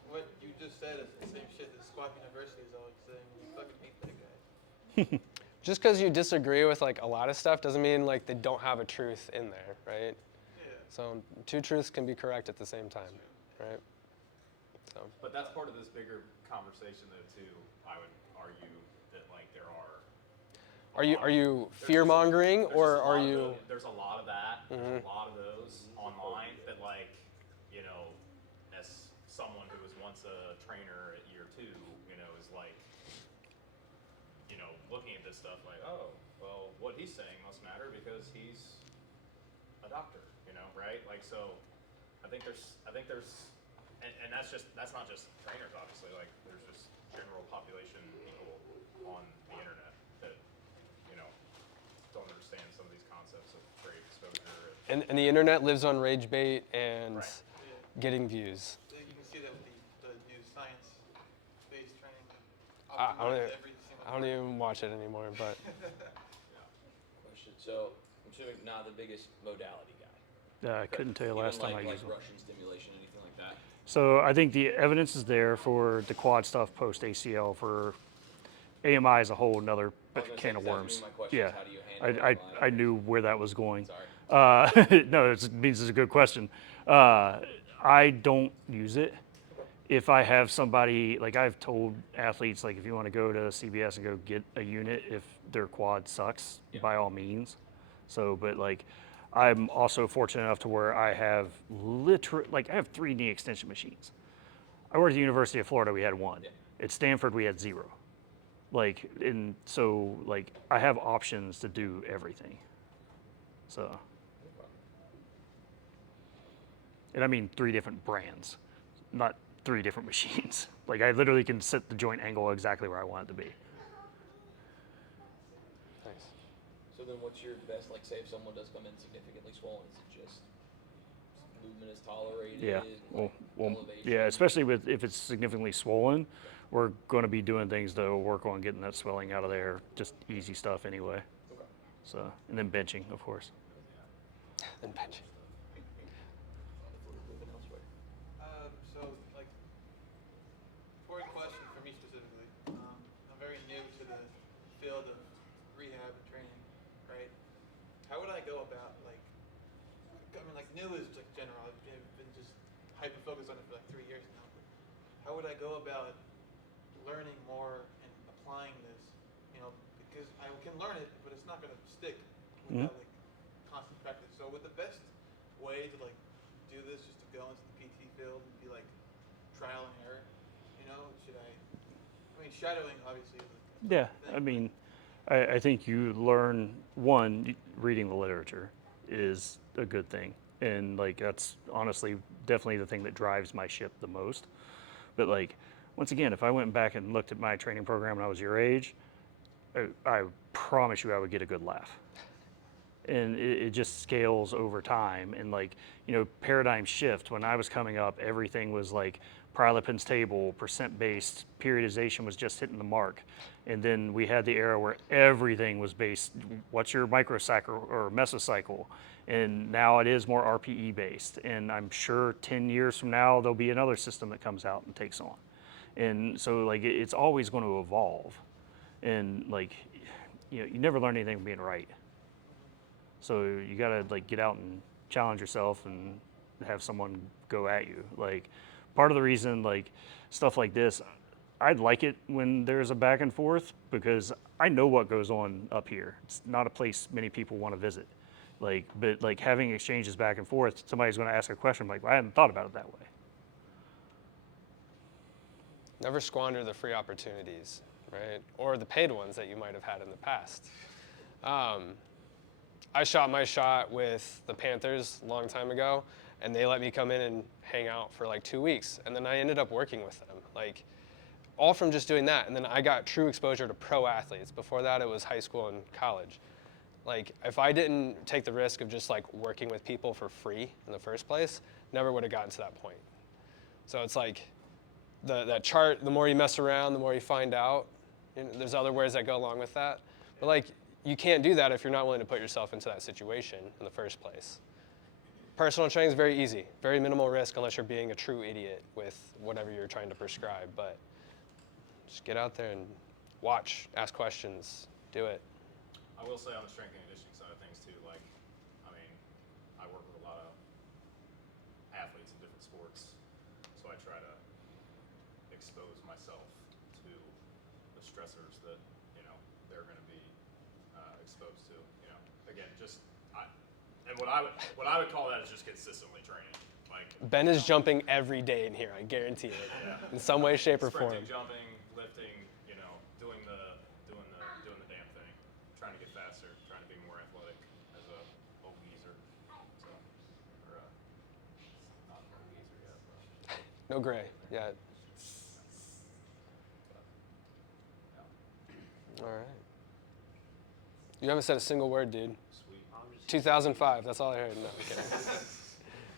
what you just said is the same shit that Squat University is always saying. You fucking hate that guy. Just because you disagree with like a lot of stuff doesn't mean like they don't have a truth in there, right? Yeah. So two truths can be correct at the same time, right? So But that's part of this bigger conversation, though, too. I would argue that like there are. are you fear mongering or are you? There's a lot of that. There's a lot of those online that like, you know, as someone who was once a trainer at year 2, you know, is like, you know, looking at this stuff like, oh, well, what he's saying must matter because he's a doctor, you know, right? Like, so I think there's, and that's not just trainers, obviously. Like, there's just general population people on the internet that, you know, don't understand some of these concepts of trade exposure. And the internet lives on rage bait and Right. getting views. You can see that with the new science-based training. I Optimized every single don't part. even watch it anymore, but Question. So I'm assuming not the biggest modality guy. I couldn't tell you Even last time I like used one. Russian stimulation, anything like that. So I think the evidence is there for the quad stuff post ACL. For AMI is a whole nother I was gonna say, can of 'cause that was worms. gonna be my question, Yeah. is how do you handle manual? I knew where that was going. Sorry. No, it means it's a good question. I don't use it. If I have somebody, like I've told athletes, like if you want to go to CBS and go get a unit, if their quad sucks, Yeah. by all means. So, but like, I'm also fortunate enough to where I have I have 3 knee extension machines. I worked at the University of Florida, we had 1. Yeah. At Stanford, we had 0. Like, and so like I have options to do everything. So, and I mean 3 different brands, not 3 different machines. Like I literally can set the joint angle exactly where I want it to be. Nice. So then what's your best, like say if someone does come in significantly swollen, is it just movement is tolerated? Yeah. Like Well, elevation? yeah, especially if it's significantly swollen, we're going to be doing things to work on getting that swelling out of there. Just easy stuff anyway. Okay. So, and then benching, of course. And bench. If we're moving elsewhere. So, like, important question for me specifically. I'm very new to the field of rehab and training, right? How would I go about, like, I mean, like, new is like general. I've been just hyper focused on it for like 3 years now. But how would I go about learning more and applying this? You know, because I can learn it, but it's not going to stick without like constant practice. So, would the best way to like do this just to go into the PT field and be like trial and error? You know, should I mean, shadowing obviously is a Yeah, thing, I mean, I think you learn, one, reading the literature is a good thing. And like, that's honestly definitely the thing that drives my ship the most. But like, once again, if I went back and looked at my training program when I was your age, I promise you I would get a good laugh. And it just scales over time. And like, you know, paradigm shift, when I was coming up, everything was like Prilepin's table, percent-based, periodization was just hitting the mark. And then we had the era where everything was based, what's your microcycle or mesocycle? And now it is more RPE based. And I'm sure 10 years from now, there'll be another system that comes out and takes on. And so like, it's always going to evolve. And like, you know, you never learn anything from being right. So you gotta like get out and challenge yourself and have someone go at you. Like part of the reason like stuff like this, I'd like it when there's a back and forth because I know what goes on up here. It's not a place many people want to visit. Like, but like having exchanges back and forth, somebody's going to ask a question. I'm like, well, I hadn't thought about it that way. Never squander the free opportunities, right? Or the paid ones that you might have had in the past. I shot my shot with the Panthers a long time ago, and they let me come in and hang out for like 2 weeks, and then I ended up working with them, like all from just doing that. And then I got true exposure to pro athletes. Before that, it was high school and college. Like if I didn't take the risk of just like working with people for free in the first place, never would have gotten to that point. So it's like that chart, the more you mess around, the more you find out. You know, there's other words that go along with that. But like, you can't do that if you're not willing to put yourself into that situation in the first place. Personal training is very easy, very minimal risk unless you're being a true idiot with whatever you're trying to prescribe. But just get out there and watch, ask questions, do it. I will say on the strength and conditioning side of things too, like, I mean, I work with a lot of athletes in different sports, so I try to expose myself to the stressors that, you know, they're going to be exposed to, you know. Again, just, and what I would call that is just consistently training. Like Ben is jumping every day in here, I guarantee it, in some way, shape, or form. Sprinting, jumping, lifting, you know, doing the damn thing, trying to get faster, trying to be more athletic as a old geezer. So, or not an old geezer yet, but No gray, yeah. All right. You haven't said a single word, dude. sweet. 2005, that's all I heard. No, I'm kidding.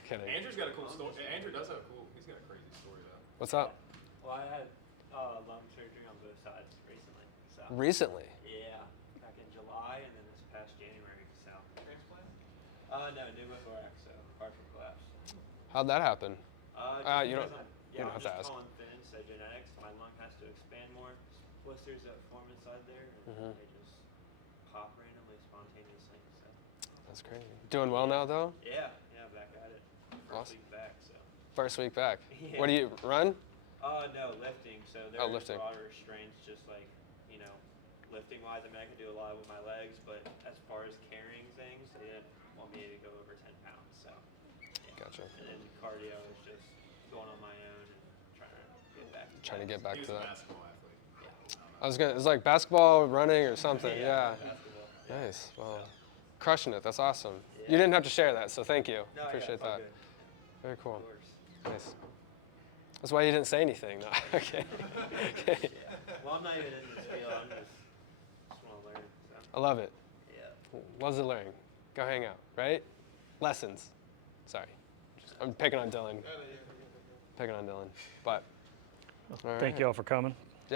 Kidding. Andrew's got a cool story. Andrew does have a cool. He's got a crazy story though. What's up? Well, I had lung surgery on both sides recently. So Recently? yeah, back in July and then this past January. So transplant? no, pneumothorax, so partial collapse. How'd that happen? Just you don't- because you don't I'm have to just ask. tall and thin, so genetics. My lung has to expand more. Blisters that form inside there, and Mhm. they just pop randomly, spontaneously. That's crazy. Doing well now though? Yeah, back at it. First Awesome. week back, so. First week back. Yeah. What do you run? No, lifting. So there's Lifting. broader restraints, just like, lifting wise. I mean, I can do a lot with my legs, but as far as carrying things, they didn't want me to go over 10 pounds. So, yeah. Gotcha. And then cardio is just going on my own and trying to get back. Trying to get back He was to a that. basketball athlete. I was gonna. It's like basketball, running, or something. Yeah. Basketball. Nice. Well, crushing it. That's awesome. Yeah. You didn't have to share that, so thank you. No, Appreciate yeah, all that. good. Very cool. Of course. Nice. That's why you didn't say anything. No. Okay. Okay. Well, I'm not even in this field. I'm just want to learn. So. I love it. Yeah. Loves to learn. Go hang out. Right? Lessons. Sorry. I'm picking on Dylan. Picking on Dylan. But. Thank you all for coming.